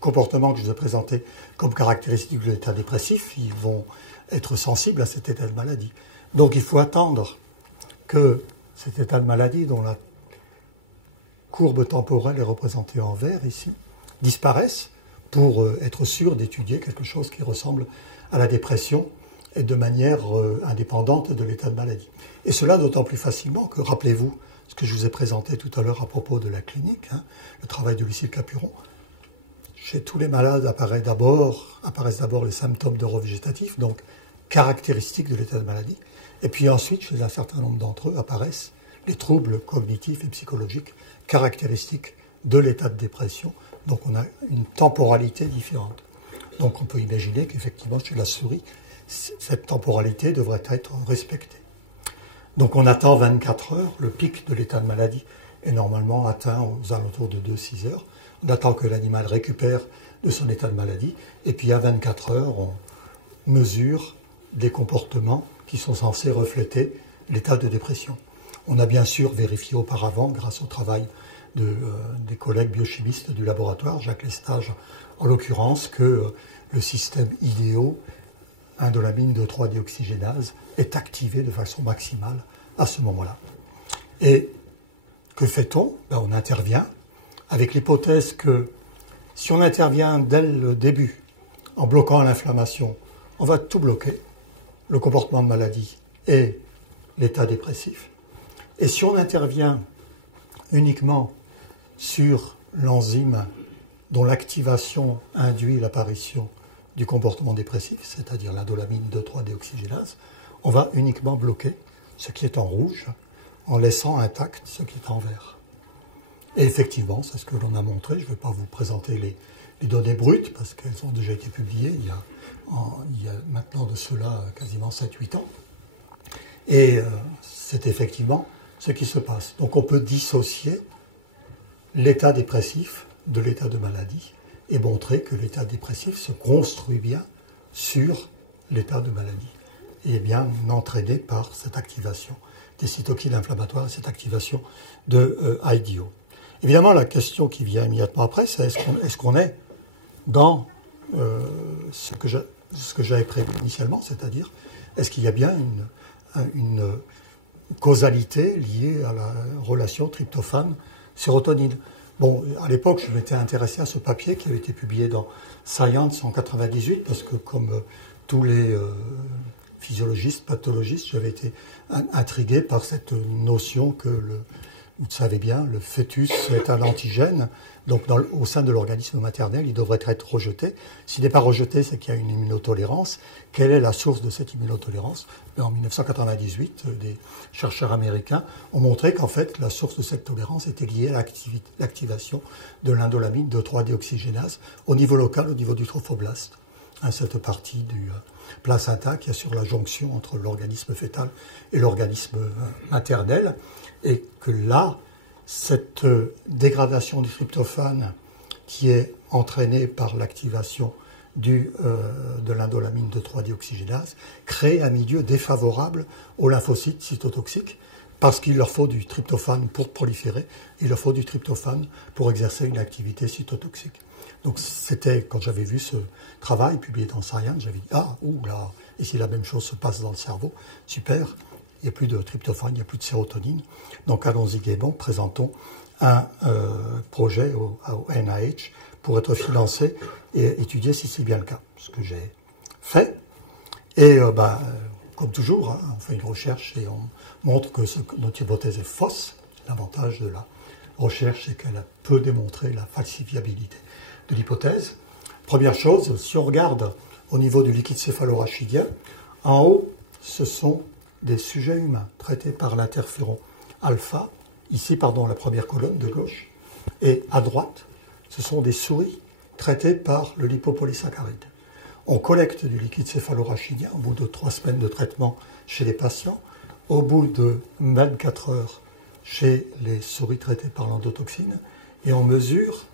comportements que je vous ai présentés comme caractéristiques de l'état dépressif, ils vont être sensibles à cet état de maladie. Donc il faut attendre que cet état de maladie, dont la courbe temporelle est représentée en vert ici, disparaisse pour être sûr d'étudier quelque chose qui ressemble à la dépression et de manière indépendante de l'état de maladie. Et cela d'autant plus facilement que, rappelez-vous, ce que je vous ai présenté tout à l'heure à propos de la clinique, hein, le travail de Lucille Capuron, chez tous les malades apparaissent d'abord les symptômes neurovégétatifs, donc caractéristiques de l'état de maladie, et puis ensuite, chez un certain nombre d'entre eux, apparaissent les troubles cognitifs et psychologiques caractéristiques de l'état de dépression. Donc on a une temporalité différente. Donc on peut imaginer qu'effectivement, chez la souris, cette temporalité devrait être respectée. Donc on attend 24 heures, le pic de l'état de maladie est normalement atteint aux alentours de 2-6 heures. On attend que l'animal récupère de son état de maladie, et puis à 24 heures, on mesure des comportements qui sont censés refléter l'état de dépression. On a bien sûr vérifié auparavant, grâce au travail des collègues biochimistes du laboratoire, Jacques Lestage en l'occurrence, que le système IDO, indolamine 2,3-déoxygénase, est activé de façon maximale à ce moment-là. Et que fait-on ? On intervient avec l'hypothèse que si on intervient dès le début en bloquant l'inflammation, on va tout bloquer, le comportement de maladie et l'état dépressif. Et si on intervient uniquement sur l'enzyme dont l'activation induit l'apparition du comportement dépressif, c'est-à-dire l'indolamine 2,3-déoxygénase, on va uniquement bloquer ce qui est en rouge en laissant intact ce qui est en vert. Et effectivement, c'est ce que l'on a montré. Je ne vais pas vous présenter les données brutes parce qu'elles ont déjà été publiées il y a maintenant de cela quasiment 7-8 ans. Et c'est effectivement ce qui se passe. Donc on peut dissocier l'état dépressif de l'état de maladie et montrer que l'état dépressif se construit bien sur l'état de maladie et est bien entraîné par cette activation des cytokines inflammatoires, cette activation de IDO. Évidemment, la question qui vient immédiatement après, c'est est-ce qu'on est dans ce que ce que j'avais prévu initialement, c'est-à-dire, est-ce qu'il y a bien une causalité liée à la relation tryptophane-sérotonine? Bon, à l'époque, je m'étais intéressé à ce papier qui avait été publié dans Science en 98, parce que comme tous les physiologistes, pathologistes, j'avais été intrigué par cette notion que, vous le savez bien, le fœtus est un antigène, donc au sein de l'organisme maternel, il devrait être rejeté. S'il n'est pas rejeté, c'est qu'il y a une immunotolérance. Quelle est la source de cette immunotolérance? En 1998, des chercheurs américains ont montré qu'en fait, la source de cette tolérance était liée à l'activation de l'indolamine 2,3-déoxygénase au niveau local, au niveau du trophoblaste. Cette partie du placenta qui assure la jonction entre l'organisme fœtal et l'organisme maternel, et que là, cette dégradation du tryptophane qui est entraînée par l'activation de l'indolamine 2,3-déoxygénase crée un milieu défavorable aux lymphocytes cytotoxiques, parce qu'il leur faut du tryptophane pour proliférer, il leur faut du tryptophane pour exercer une activité cytotoxique. Donc c'était, quand j'avais vu ce travail publié dans Science, j'avais dit, ah, oula, et si la même chose se passe dans le cerveau, super, il n'y a plus de tryptophane, il n'y a plus de sérotonine. Donc allons-y gaiement, présentons un projet au NIH pour être financé et étudier si c'est bien le cas. Ce que j'ai fait. Et comme toujours, hein, on fait une recherche et on montre que notre hypothèse est fausse. L'avantage de la recherche, c'est qu'elle peut démontrer la falsifiabilité de l'hypothèse. Première chose, si on regarde au niveau du liquide céphalorachidien, en haut, ce sont des sujets humains traités par l'interféron alpha, ici, la première colonne de gauche, et à droite, ce sont des souris traitées par le lipopolysaccharide. On collecte du liquide céphalorachidien au bout de 3 semaines de traitement chez les patients, au bout de 24 heures chez les souris traitées par l'endotoxine, et on mesure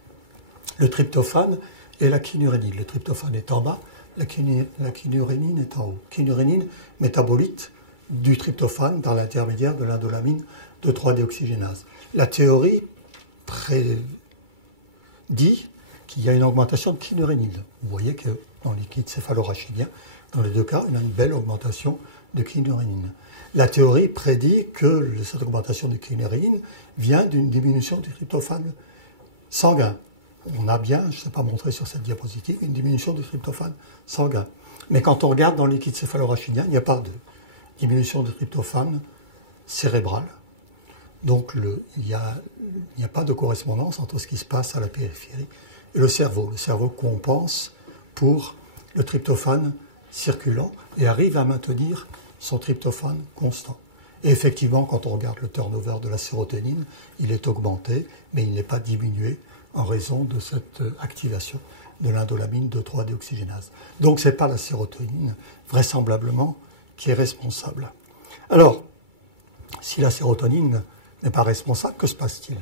le tryptophane et la kynurénine. Le tryptophane est en bas, la kynurénine est en haut. Kynurénine, métabolite du tryptophane par l'intermédiaire de l'indolamine 2,3-déoxygénase. La théorie prédit qu'il y a une augmentation de kynurénine. Vous voyez que dans le liquide céphalorachidien, dans les deux cas, il y a une belle augmentation de kynurénine. La théorie prédit que cette augmentation de kynurénine vient d'une diminution du tryptophane sanguin. On a bien, je ne sais pas montrer sur cette diapositive, une diminution du tryptophane sanguin. Mais quand on regarde dans le liquide céphalorachidien, il n'y a pas de diminution de tryptophane cérébral. Donc il n'y a pas de correspondance entre ce qui se passe à la périphérie et le cerveau. Le cerveau compense pour le tryptophane circulant et arrive à maintenir son tryptophane constant. Et effectivement, quand on regarde le turnover de la sérotonine, il est augmenté, mais il n'est pas diminué en raison de cette activation de l'indolamine 2,3-déoxygénase. Donc ce n'est pas la sérotonine, vraisemblablement, qui est responsable. Alors, si la sérotonine n'est pas responsable, que se passe-t-il?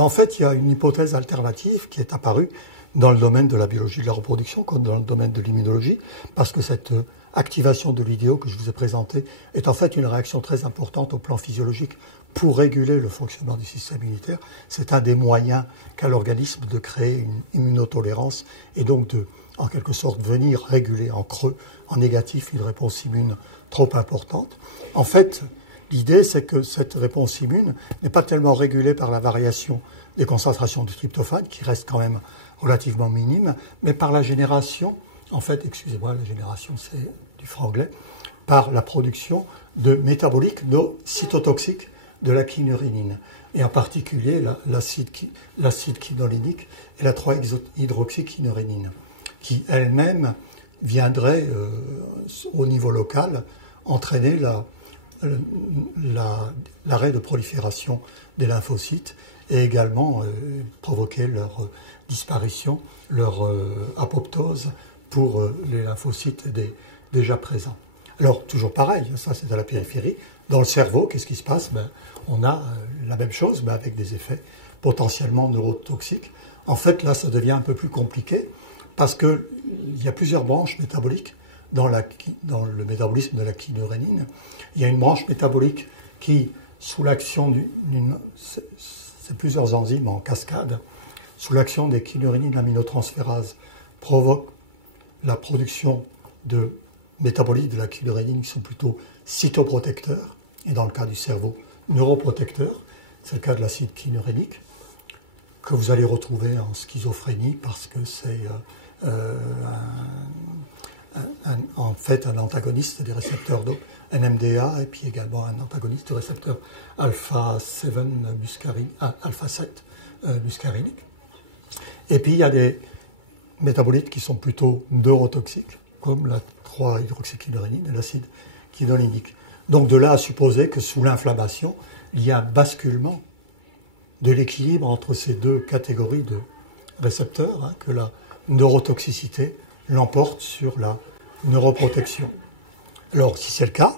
En fait, il y a une hypothèse alternative qui est apparue dans le domaine de la biologie de la reproduction, comme dans le domaine de l'immunologie, parce que cette activation de l'IDO que je vous ai présentée est en fait une réaction très importante au plan physiologique pour réguler le fonctionnement du système immunitaire. C'est un des moyens qu'a l'organisme de créer une immunotolérance et donc de, en quelque sorte, venir réguler en creux, en négatif, une réponse immune trop importante. En fait, l'idée, c'est que cette réponse immune n'est pas tellement régulée par la variation des concentrations du tryptophane, qui reste quand même relativement minime, mais par la génération, en fait, excusez-moi, la génération, c'est du franglais, par la production de métaboliques cytotoxiques de la kynurénine, et en particulier l'acide kynurénique et la 3-hydroxykynurénine, qui elle-même viendrait au niveau local entraîner l'arrêt de prolifération des lymphocytes et également provoquer leur disparition, leur apoptose pour les lymphocytes déjà présents. Alors, toujours pareil, ça c'est à la périphérie. Dans le cerveau, qu'est-ce qui se passe? On a la même chose, mais avec des effets potentiellement neurotoxiques. En fait, là, ça devient un peu plus compliqué parce qu'il y a plusieurs branches métaboliques dans le métabolisme de la kynurénine. Il y a une branche métabolique qui, sous l'action c'est plusieurs enzymes en cascade, sous l'action des kynurénines aminotransférases, provoque la production de métabolites de la kynurénine qui sont plutôt cytoprotecteurs, et dans le cas du cerveau, neuroprotecteurs. C'est le cas de l'acide kynurénique, que vous allez retrouver en schizophrénie parce que c'est en fait un antagoniste des récepteurs NMDA et puis également un antagoniste du récepteur alpha-7 muscarinique. Et puis il y a des métabolites qui sont plutôt neurotoxiques, comme la 3-hydroxykynurénine et l'acide kynurénique. Donc de là à supposer que sous l'inflammation, il y a un basculement de l'équilibre entre ces deux catégories de récepteurs, que la neurotoxicité l'emporte sur la neuroprotection. Alors, si c'est le cas,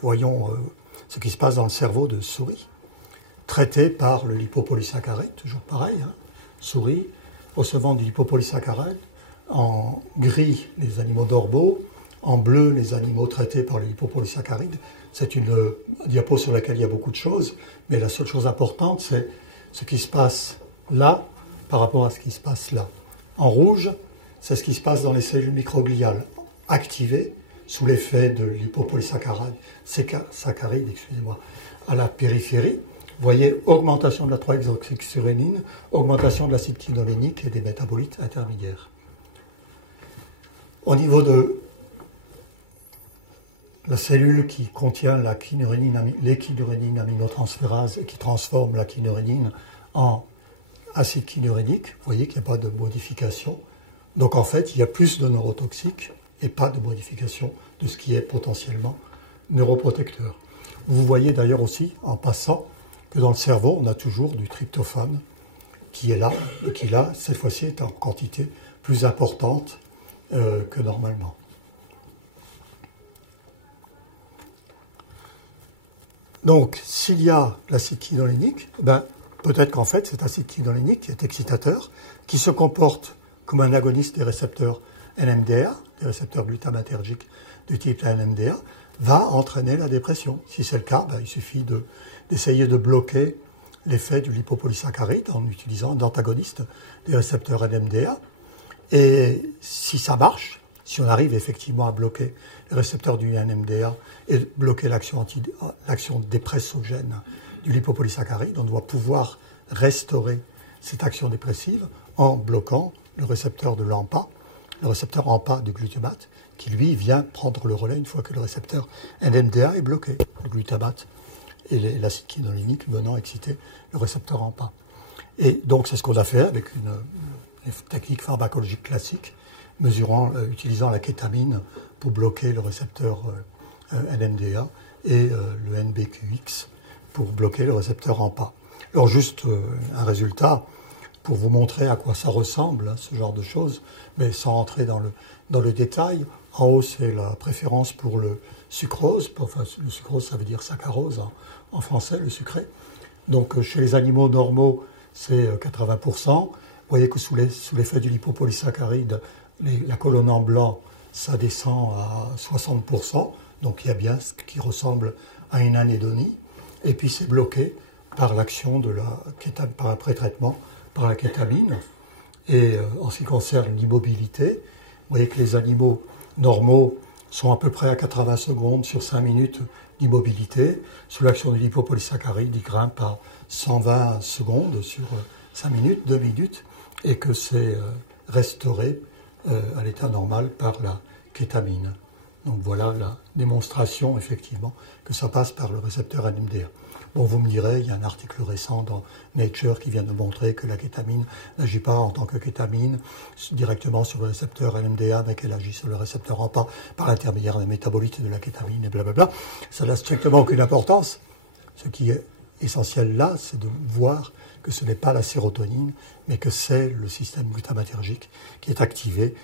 voyons ce qui se passe dans le cerveau de souris, traité par le lipopolysaccharide, toujours pareil, souris recevant du lipopolysaccharide, en gris les animaux d'Orbeau, en bleu les animaux traités par le lipopolysaccharide. C'est une diapo sur laquelle il y a beaucoup de choses, mais la seule chose importante, c'est ce qui se passe là par rapport à ce qui se passe là. En rouge, c'est ce qui se passe dans les cellules microgliales activées sous l'effet de lipopolysaccharide, à la périphérie. Vous voyez augmentation de la 3-hydroxysurénine, augmentation de l'acide kynurénique et des métabolites intermédiaires. Au niveau de la cellule qui contient les kynurénines aminotransférases et qui transforme la kynurénine en acide kynurénique, vous voyez qu'il n'y a pas de modification. Donc en fait, il y a plus de neurotoxiques et pas de modification de ce qui est potentiellement neuroprotecteur. Vous voyez d'ailleurs aussi, en passant, que dans le cerveau, on a toujours du tryptophane qui est là, et qui là, cette fois-ci, est en quantité plus importante que normalement. Donc, s'il y a l'acide kynurénique, peut-être qu'en fait, cet acide kynurénique qui est excitateur, qui se comporte comme un agoniste des récepteurs NMDA, des récepteurs glutamatergiques du type NMDA, va entraîner la dépression. Si c'est le cas, il suffit d'essayer de bloquer l'effet du lipopolysaccharide en utilisant un antagoniste des récepteurs NMDA. Et si ça marche, si on arrive effectivement à bloquer les récepteurs du NMDA et bloquer l'action dépressogène du lipopolysaccharide, on doit pouvoir restaurer cette action dépressive en bloquant le récepteur de l'AMPA, le récepteur AMPA du glutamate, qui lui vient prendre le relais une fois que le récepteur NMDA est bloqué, le glutamate et l'acide kynurénique venant exciter le récepteur AMPA. Et donc c'est ce qu'on a fait avec une technique pharmacologique classique, utilisant la kétamine pour bloquer le récepteur NMDA et le NBQX pour bloquer le récepteur AMPA. Alors juste un résultat pour vous montrer à quoi ça ressemble, ce genre de choses, mais sans entrer dans le détail. En haut, c'est la préférence pour le sucrose. Enfin, le sucrose, ça veut dire saccharose en français, le sucré. Donc, chez les animaux normaux, c'est 80%. Vous voyez que sous l'effet du lipopolysaccharide, la colonne en blanc, ça descend à 60%. Donc, il y a bien ce qui ressemble à une anédonie. Et puis, c'est bloqué par l'action par un pré-traitement, par la kétamine. Et en ce qui concerne l'immobilité, vous voyez que les animaux normaux sont à peu près à 80 secondes sur 5 minutes d'immobilité. Sous l'action du lipopolysaccharide, ils grimpent à 120 secondes sur 5 minutes, 2 minutes, et que c'est restauré à l'état normal par la kétamine. Donc voilà la démonstration, effectivement, que ça passe par le récepteur NMDA. Bon, vous me direz, il y a un article récent dans Nature qui vient de montrer que la kétamine n'agit pas en tant que kétamine directement sur le récepteur NMDA, mais qu'elle agit sur le récepteur AMPA par l'intermédiaire des métabolites de la kétamine, et blablabla. Ça n'a strictement aucune importance. Ce qui est essentiel là, c'est de voir que ce n'est pas la sérotonine, mais que c'est le système glutamatergique qui est activé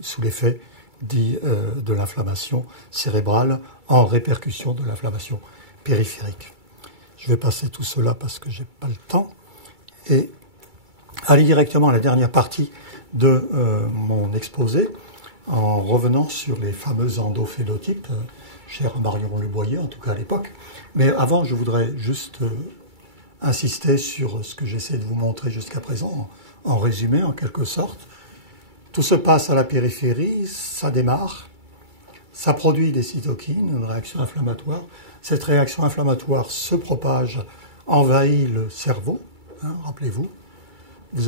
sous l'effet de l'inflammation cérébrale en répercussion de l'inflammation périphérique. Je vais passer tout cela parce que je n'ai pas le temps et aller directement à la dernière partie de mon exposé en revenant sur les fameux endophénotypes, cher Marion Leboyer, en tout cas à l'époque. Mais avant, je voudrais juste insister sur ce que j'essaie de vous montrer jusqu'à présent, en résumé en quelque sorte. Tout se passe à la périphérie, ça démarre, ça produit des cytokines, une réaction inflammatoire. Cette réaction inflammatoire se propage, envahit le cerveau. Hein, rappelez-vous, vous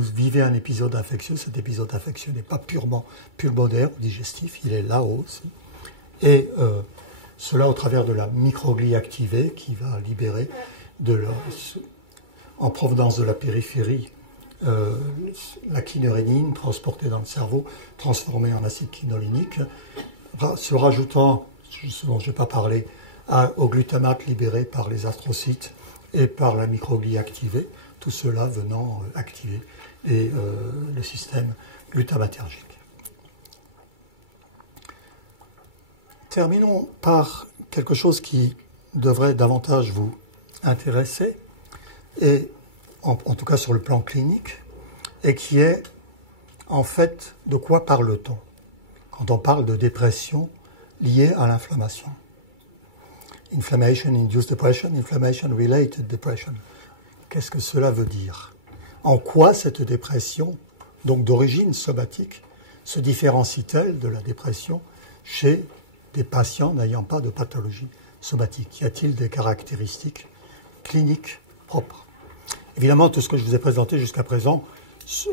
vivez un épisode infectieux. Cet épisode infectieux n'est pas purement pulmonaire ou digestif, il est là-haut aussi. Et cela au travers de la microglie activée qui va libérer en provenance de la périphérie la kynurénine transportée dans le cerveau, transformée en acide quinolénique, se rajoutant, ce dont je n'ai pas parlé, au glutamate libéré par les astrocytes et par la microglie activée, tout cela venant activer le système glutamatergique. Terminons par quelque chose qui devrait davantage vous intéresser, et en tout cas sur le plan clinique, et qui est en fait de quoi parle-t-on quand on parle de dépression liée à l'inflammation. Inflammation-induced depression, inflammation-related depression. Qu'est-ce que cela veut dire? En quoi cette dépression, donc d'origine somatique, se différencie-t-elle de la dépression chez des patients n'ayant pas de pathologie somatique? Y a-t-il des caractéristiques cliniques propres? Évidemment, tout ce que je vous ai présenté jusqu'à présent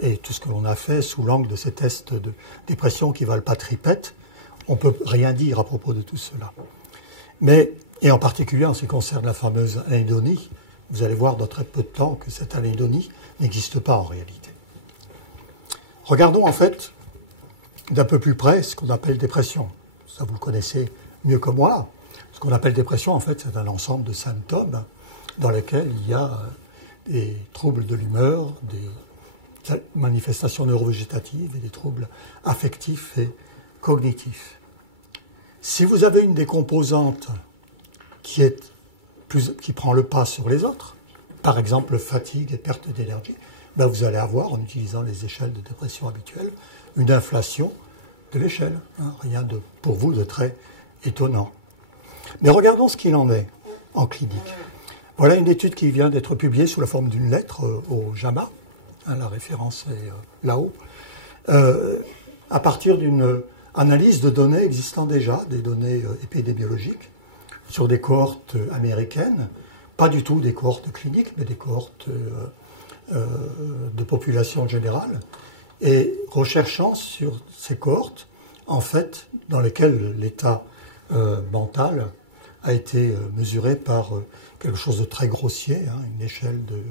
et tout ce que l'on a fait sous l'angle de ces tests de dépression qui valent pas tripette, on ne peut rien dire à propos de tout cela. Mais, et en particulier en ce qui concerne la fameuse anédonie, vous allez voir dans très peu de temps que cette anédonie n'existe pas en réalité. Regardons en fait d'un peu plus près ce qu'on appelle dépression. Ça vous le connaissez mieux que moi. Ce qu'on appelle dépression, en fait, c'est un ensemble de symptômes dans lesquels il y a des troubles de l'humeur, des manifestations neurovégétatives et des troubles affectifs et cognitifs. Si vous avez une des composantes qui prend le pas sur les autres, par exemple fatigue et perte d'énergie, ben vous allez avoir, en utilisant les échelles de dépression habituelles, une inflation de l'échelle. Hein, rien pour vous de très étonnant. Mais regardons ce qu'il en est en clinique. Voilà une étude qui vient d'être publiée sous la forme d'une lettre au JAMA, hein, la référence est là-haut, à partir d'une analyse de données existant déjà, des données épidémiologiques, sur des cohortes américaines, pas du tout des cohortes cliniques, mais des cohortes de population générale, et recherchant sur ces cohortes, en fait, dans lesquelles l'état mental a été mesuré par quelque chose de très grossier, hein, une échelle de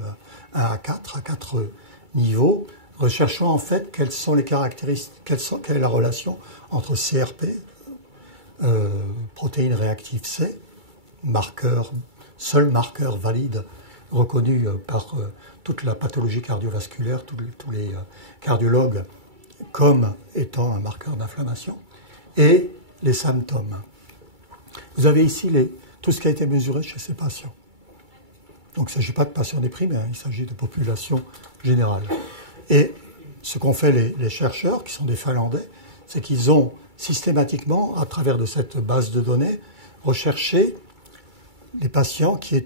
1 à 4 niveaux, recherchant en fait quelles sont les caractéristiques, quelle est la relation entre CRP, protéine réactive C, seul marqueur valide reconnu par toute la pathologie cardiovasculaire, tous les cardiologues comme étant un marqueur d'inflammation, et les symptômes. Vous avez ici tout ce qui a été mesuré chez ces patients. Donc il ne s'agit pas de patients déprimés, hein, il s'agit de population générale. Et ce qu'ont fait les chercheurs, qui sont des Finlandais, c'est qu'ils ont systématiquement, à travers de cette base de données, recherché les patients qui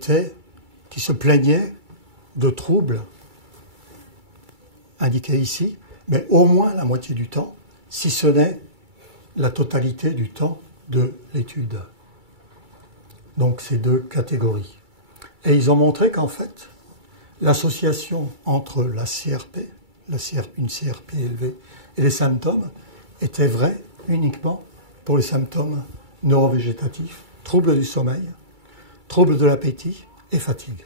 se plaignaient de troubles indiqués ici, mais au moins la moitié du temps, si ce n'est la totalité du temps de l'étude. Donc ces deux catégories. Et ils ont montré qu'en fait, l'association entre la CRP, une CRP élevée, et les symptômes était vraie uniquement pour les symptômes neurovégétatifs, troubles du sommeil, troubles de l'appétit et fatigue.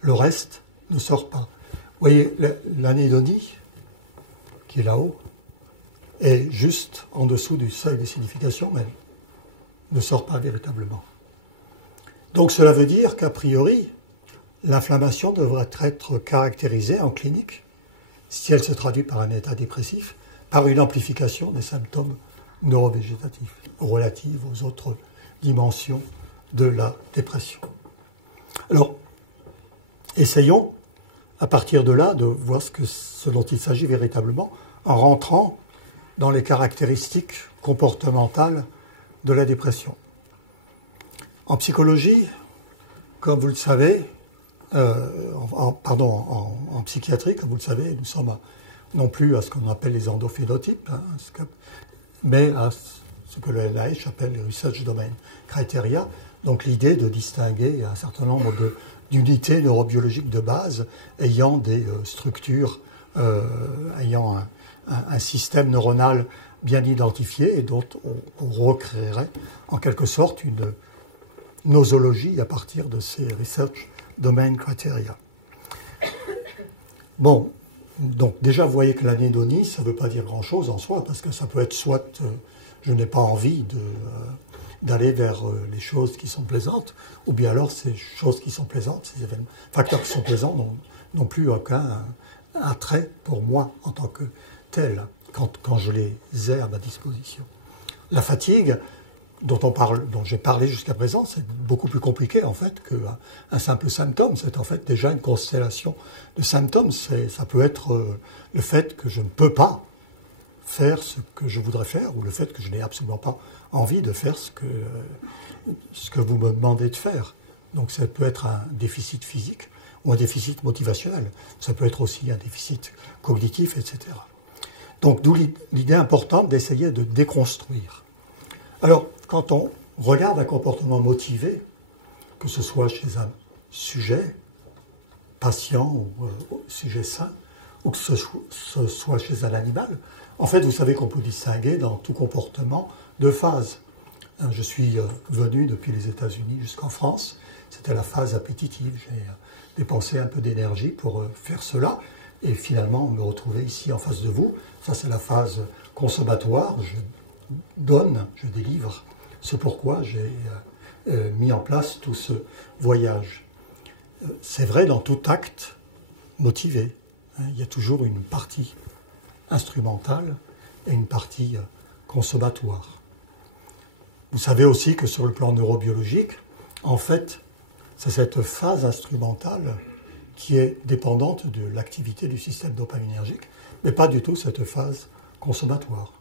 Le reste ne sort pas. Vous voyez, l'anédonie, qui est là-haut, est juste en dessous du seuil d'acidification, mais ne sort pas véritablement. Donc cela veut dire qu'a priori, l'inflammation devrait être caractérisée en clinique, si elle se traduit par un état dépressif, par une amplification des symptômes neurovégétatifs relatifs aux autres dimensions de la dépression. Alors, essayons, à partir de là, de voir ce dont il s'agit véritablement, en rentrant dans les caractéristiques comportementales de la dépression. En psychologie, comme vous le savez, en psychiatrie, comme vous le savez, nous sommes non plus à ce qu'on appelle les endophénotypes, hein, mais à ce que le NIH appelle les Research Domain Criteria, donc l'idée de distinguer un certain nombre d'unités neurobiologiques de base ayant des structures, ayant un système neuronal bien identifié et dont on recréerait en quelque sorte une nosologie à partir de ces Research Domain Criteria. Bon, donc déjà vous voyez que l'anédonie, ça ne veut pas dire grand-chose en soi, parce que ça peut être soit je n'ai pas envie d'aller vers les choses qui sont plaisantes, ou bien alors ces choses qui sont plaisantes, ces facteurs qui sont plaisants n'ont plus aucun attrait pour moi en tant que tel, quand je les ai à ma disposition. La fatigue, dont j'ai parlé jusqu'à présent, c'est beaucoup plus compliqué en fait qu'un simple symptôme. C'est en fait déjà une constellation de symptômes. Ça peut être le fait que je ne peux pas faire ce que je voudrais faire, ou le fait que je n'ai absolument pas envie de faire ce que vous me demandez de faire. Donc ça peut être un déficit physique ou un déficit motivationnel. Ça peut être aussi un déficit cognitif, etc. Donc d'où l'idée importante d'essayer de déconstruire. Alors, quand on regarde un comportement motivé, que ce soit chez un sujet, patient ou sujet sain, ou que ce soit chez un animal, en fait, vous savez qu'on peut distinguer dans tout comportement deux phases. Je suis venu depuis les États-Unis jusqu'en France. C'était la phase appétitive. J'ai dépensé un peu d'énergie pour faire cela. Et finalement, me retrouver ici en face de vous. Ça, c'est la phase consommatoire. Je donne, je délivre. C'est pourquoi j'ai mis en place tout ce voyage. C'est vrai dans tout acte motivé. Il y a toujours une partie instrumentale et une partie consommatoire. Vous savez aussi que sur le plan neurobiologique, en fait, c'est cette phase instrumentale qui est dépendante de l'activité du système dopaminergique, mais pas du tout cette phase consommatoire.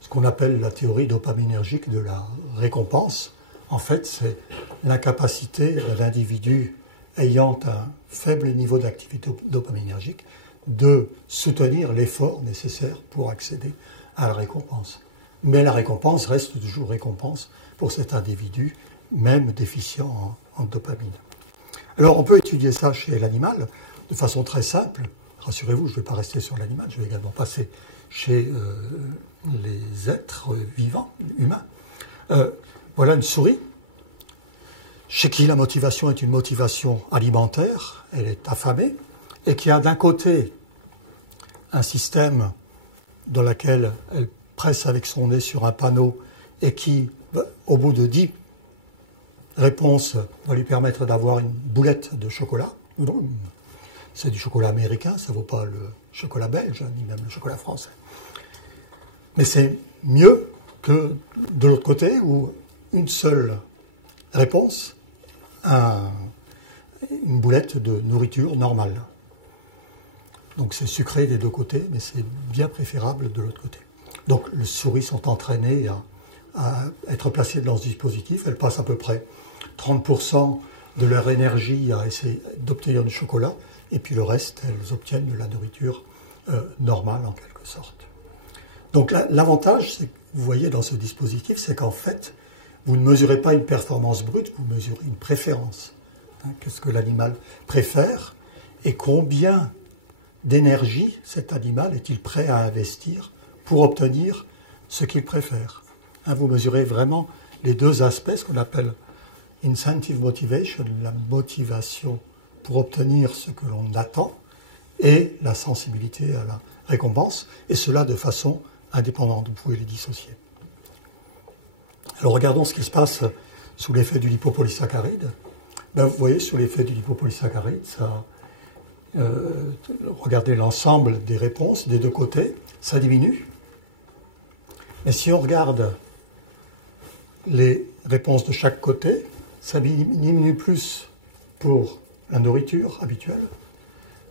Ce qu'on appelle la théorie dopaminergique de la récompense, en fait, c'est l'incapacité de l'individu ayant un faible niveau d'activité dopaminergique de soutenir l'effort nécessaire pour accéder à la récompense. Mais la récompense reste toujours récompense pour cet individu, même déficient en dopamine. Alors on peut étudier ça chez l'animal de façon très simple. Rassurez-vous, je ne vais pas rester sur l'animal, je vais également passer chez les êtres vivants, humains. Voilà une souris, chez qui la motivation est une motivation alimentaire, elle est affamée, et qui a d'un côté un système dans lequel elle presse avec son nez sur un panneau et qui, au bout de 10 réponses, va lui permettre d'avoir une boulette de chocolat. C'est du chocolat américain, ça ne vaut pas le chocolat belge, ni même le chocolat français. Mais c'est mieux que de l'autre côté, où une seule réponse a une boulette de nourriture normale. Donc c'est sucré des deux côtés, mais c'est bien préférable de l'autre côté. Donc les souris sont entraînées à être placées dans ce dispositif. Elles passent à peu près 30% de leur énergie à essayer d'obtenir du chocolat, et puis le reste, elles obtiennent de la nourriture normale en quelque sorte. Donc l'avantage, c'est que vous voyez dans ce dispositif, c'est qu'en fait, vous ne mesurez pas une performance brute, vous mesurez une préférence. Qu'est-ce que l'animal préfère et combien d'énergie cet animal est-il prêt à investir pour obtenir ce qu'il préfère. Vous mesurez vraiment les deux aspects, ce qu'on appelle incentive motivation, la motivation pour obtenir ce que l'on attend, et la sensibilité à la récompense, et cela de façon indépendante. Vous pouvez les dissocier. Alors regardons ce qui se passe sous l'effet du lipopolysaccharide. Vous voyez, sous l'effet du lipopolysaccharide, regardez l'ensemble des réponses des deux côtés, ça diminue. Mais si on regarde les réponses de chaque côté, ça diminue plus pour la nourriture habituelle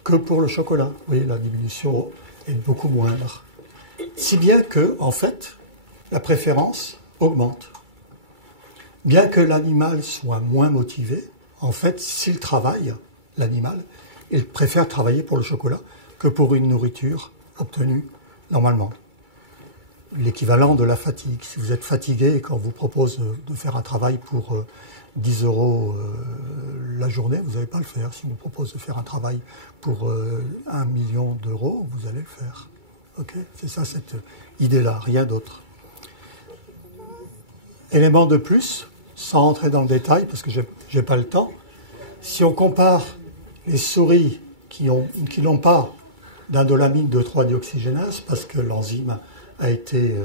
que pour le chocolat. Vous voyez, la diminution est beaucoup moindre. Si bien que, en fait, la préférence augmente. Bien que l'animal soit moins motivé, en fait, s'il travaille, l'animal. Il préfère travailler pour le chocolat que pour une nourriture obtenue normalement. L'équivalent de la fatigue. Si vous êtes fatigué et qu'on vous propose de faire un travail pour 10 € la journée, vous n'allez pas le faire. Si on vous propose de faire un travail pour 1 million d'euros, vous allez le faire. Okay, c'est ça cette idée-là, rien d'autre. Élément de plus, sans rentrer dans le détail, parce que je n'ai pas le temps, si on compare les souris qui n'ont pas d'indolamine 2,3-déoxygénase, parce que l'enzyme a été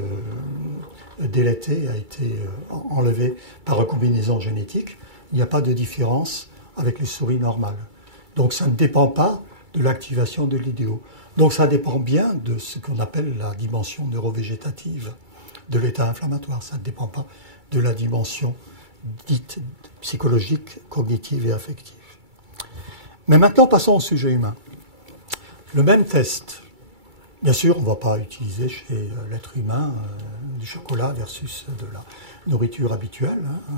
délétée, a été enlevée par recombinaison génétique, il n'y a pas de différence avec les souris normales. Donc ça ne dépend pas de l'activation de l'IDO. Donc ça dépend bien de ce qu'on appelle la dimension neurovégétative de l'état inflammatoire. Ça ne dépend pas de la dimension dite psychologique, cognitive et affective. Mais maintenant, passons au sujet humain. Le même test, bien sûr, on ne va pas utiliser chez l'être humain du chocolat versus de la nourriture habituelle, hein,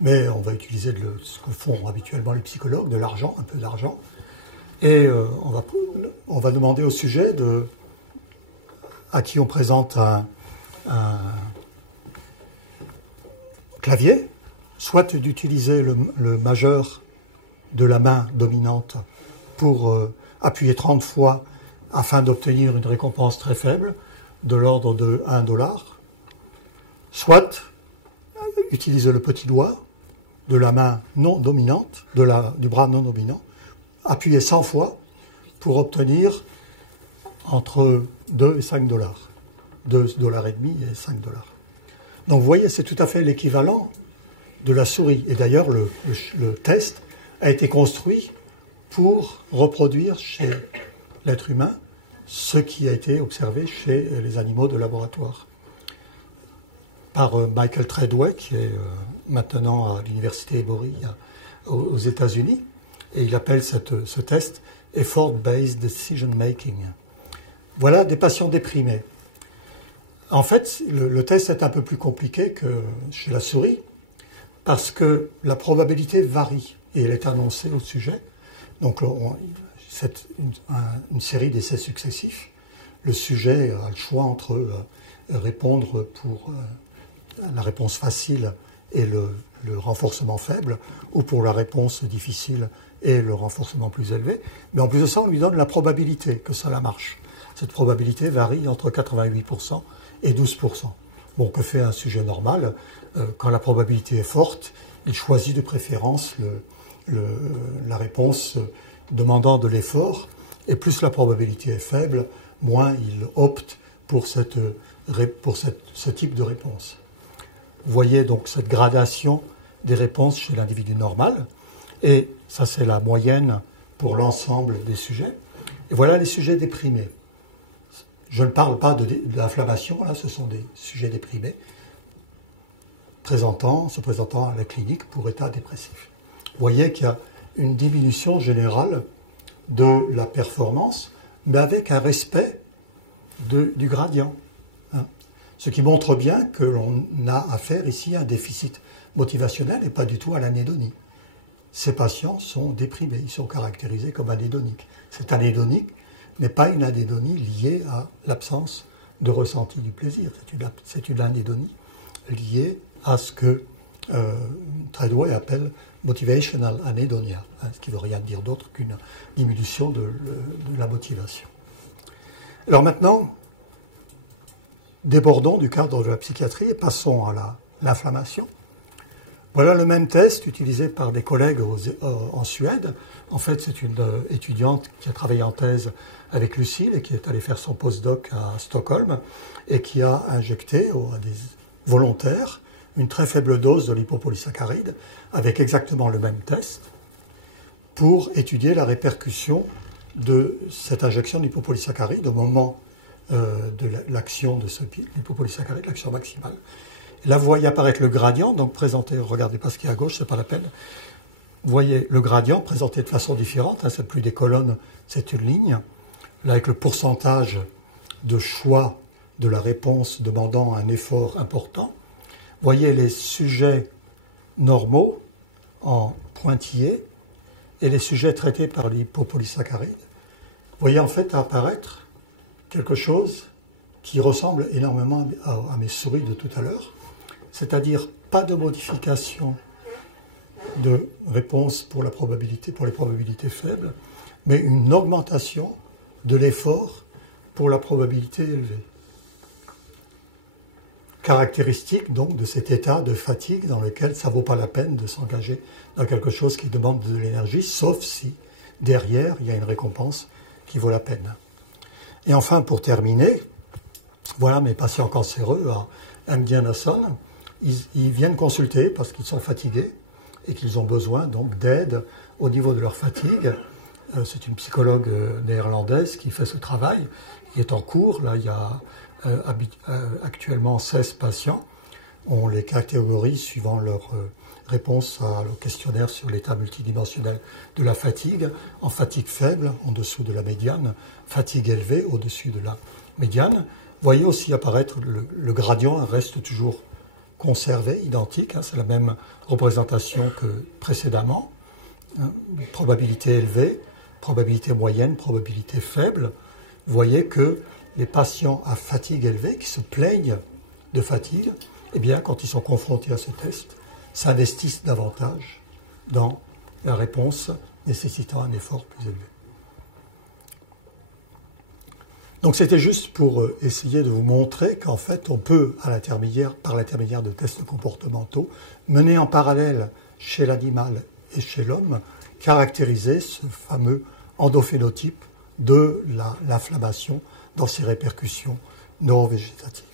mais on va utiliser ce que font habituellement les psychologues, de l'argent, un peu d'argent, et on va demander au sujet à qui on présente un clavier, soit d'utiliser le majeur de la main dominante pour appuyer 30 fois afin d'obtenir une récompense très faible, de l'ordre de 1 $, soit utiliser le petit doigt de la main non dominante, du bras non dominant, appuyer 100 fois pour obtenir entre 2 et 5 $. 2,5 $ et 5 $. Donc vous voyez, c'est tout à fait l'équivalent de la souris. Et d'ailleurs, le test a été construit pour reproduire chez l'être humain ce qui a été observé chez les animaux de laboratoire. Par Michael Treadway, qui est maintenant à l'université Emory aux États-Unis, et il appelle ce test Effort-Based Decision Making. Voilà des patients déprimés. En fait, le test est un peu plus compliqué que chez la souris, parce que la probabilité varie, et elle est annoncée au sujet. Donc, c'est une série d'essais successifs. Le sujet a le choix entre répondre pour la réponse facile et le renforcement faible, ou pour la réponse difficile et le renforcement plus élevé. Mais en plus de ça, on lui donne la probabilité que ça marche. Cette probabilité varie entre 88% et 12%. Bon, que fait un sujet normal? Quand la probabilité est forte, il choisit de préférence la réponse demandant de l'effort, et plus la probabilité est faible, moins il opte pour ce type de réponse. Vous voyez donc cette gradation des réponses chez l'individu normal, et ça c'est la moyenne pour l'ensemble des sujets. Et voilà les sujets déprimés. Je ne parle pas de l'inflammation, là, ce sont des sujets déprimés, se présentant à la clinique pour état dépressif. Vous voyez qu'il y a une diminution générale de la performance, mais avec un respect du gradient. Hein. Ce qui montre bien que l'on a affaire ici à un déficit motivationnel et pas du tout à l'anédonie. Ces patients sont déprimés, ils sont caractérisés comme anédoniques. Cette anédonique n'est pas une anédonie liée à l'absence de ressenti du plaisir. C'est une anédonie liée à ce que Treadway appelle motivational anhedonia, hein, ce qui ne veut rien dire d'autre qu'une diminution de la motivation. Alors maintenant, débordons du cadre de la psychiatrie et passons à l'inflammation. Voilà le même test utilisé par des collègues en Suède. En fait, c'est une étudiante qui a travaillé en thèse avec Lucille et qui est allée faire son postdoc à Stockholm et qui a injecté à des volontaires une très faible dose de lipopolysaccharide avec exactement le même test pour étudier la répercussion de cette injection de lipopolysaccharide au moment de l'action de ce lipopolysaccharide, l'action maximale. Là, vous voyez apparaître le gradient, donc présenté, regardez pas ce qui est à gauche, c'est pas la peine. Vous voyez le gradient présenté de façon différente, hein, c'est plus des colonnes, c'est une ligne. Là, avec le pourcentage de choix de la réponse demandant un effort important. Vous voyez les sujets normaux en pointillés et les sujets traités par l'hypopolysaccharides, vous voyez en fait apparaître quelque chose qui ressemble énormément à mes souris de tout à l'heure, c'est-à-dire pas de modification de réponse pour les probabilités faibles, mais une augmentation de l'effort pour la probabilité élevée. Caractéristique donc de cet état de fatigue dans lequel ça ne vaut pas la peine de s'engager dans quelque chose qui demande de l'énergie, sauf si derrière il y a une récompense qui vaut la peine. Et enfin, pour terminer, voilà mes patients cancéreux à MD Anderson, ils viennent consulter parce qu'ils sont fatigués et qu'ils ont besoin donc d'aide au niveau de leur fatigue. C'est une psychologue néerlandaise qui fait ce travail, qui est en cours. Là, il y a actuellement 16 patients. On les catégorise suivant leur réponse au questionnaire sur l'état multidimensionnel de la fatigue, en fatigue faible, en dessous de la médiane, fatigue élevée, au-dessus de la médiane. Vous voyez aussi apparaître le gradient reste toujours conservé, identique, hein, c'est la même représentation que précédemment. Hein, probabilité élevée, probabilité moyenne, probabilité faible. Vous voyez que les patients à fatigue élevée qui se plaignent de fatigue, eh bien, quand ils sont confrontés à ce test, s'investissent davantage dans la réponse nécessitant un effort plus élevé. Donc c'était juste pour essayer de vous montrer qu'en fait, on peut, par l'intermédiaire de tests comportementaux, mener en parallèle chez l'animal et chez l'homme, caractériser ce fameux endophénotype de l'inflammation dans ses répercussions neurovégétatives.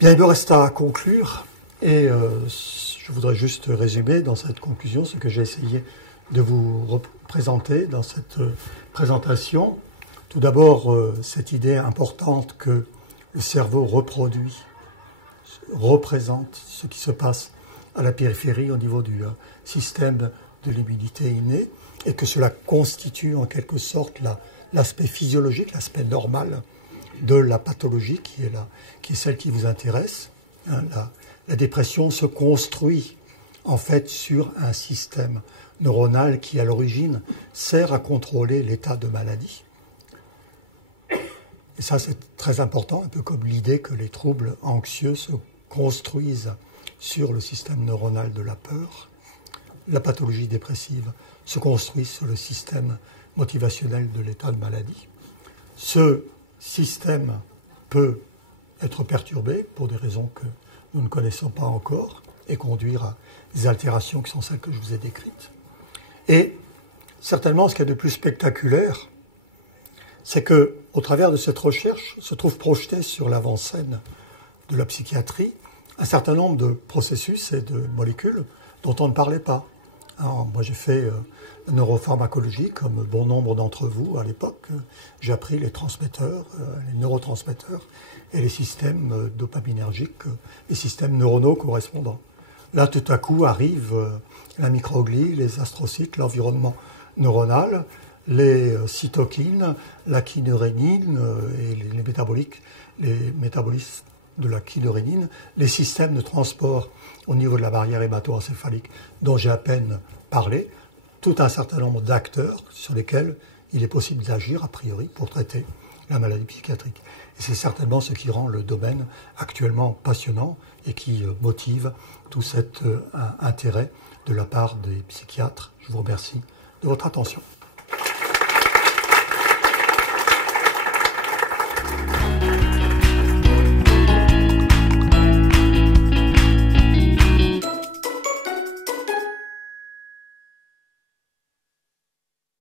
Bien, il me reste à conclure et je voudrais juste résumer dans cette conclusion ce que j'ai essayé de vous représenter dans cette présentation. Tout d'abord, cette idée importante que le cerveau représente ce qui se passe à la périphérie au niveau du système de l'immunité innée et que cela constitue en quelque sorte l'aspect physiologique, l'aspect normal de la pathologie qui est celle qui vous intéresse. Hein, la dépression se construit en fait sur un système neuronal qui à l'origine sert à contrôler l'état de maladie. Et ça c'est très important, un peu comme l'idée que les troubles anxieux se construisent sur le système neuronal de la peur. La pathologie dépressive se construit sur le système motivationnel de l'état de maladie. Ce système peut être perturbé pour des raisons que nous ne connaissons pas encore et conduire à des altérations qui sont celles que je vous ai décrites. Et certainement, ce qu'il y a de plus spectaculaire, c'est qu'au travers de cette recherche se trouve projeté sur l'avant-scène de la psychiatrie un certain nombre de processus et de molécules dont on ne parlait pas. Alors, moi, j'ai fait la neuropharmacologie, comme bon nombre d'entre vous à l'époque. J'ai appris les transmetteurs, les neurotransmetteurs et les systèmes dopaminergiques, les systèmes neuronaux correspondants. Là, tout à coup, arrive la microglie, les astrocytes, l'environnement neuronal, les cytokines, la kynurénine et les métabolismes de la kynurénine, les systèmes de transport au niveau de la barrière hémato-encéphalique dont j'ai à peine parlé, tout un certain nombre d'acteurs sur lesquels il est possible d'agir a priori pour traiter la maladie psychiatrique. Et c'est certainement ce qui rend le domaine actuellement passionnant et qui motive tout cet intérêt de la part des psychiatres. Je vous remercie de votre attention.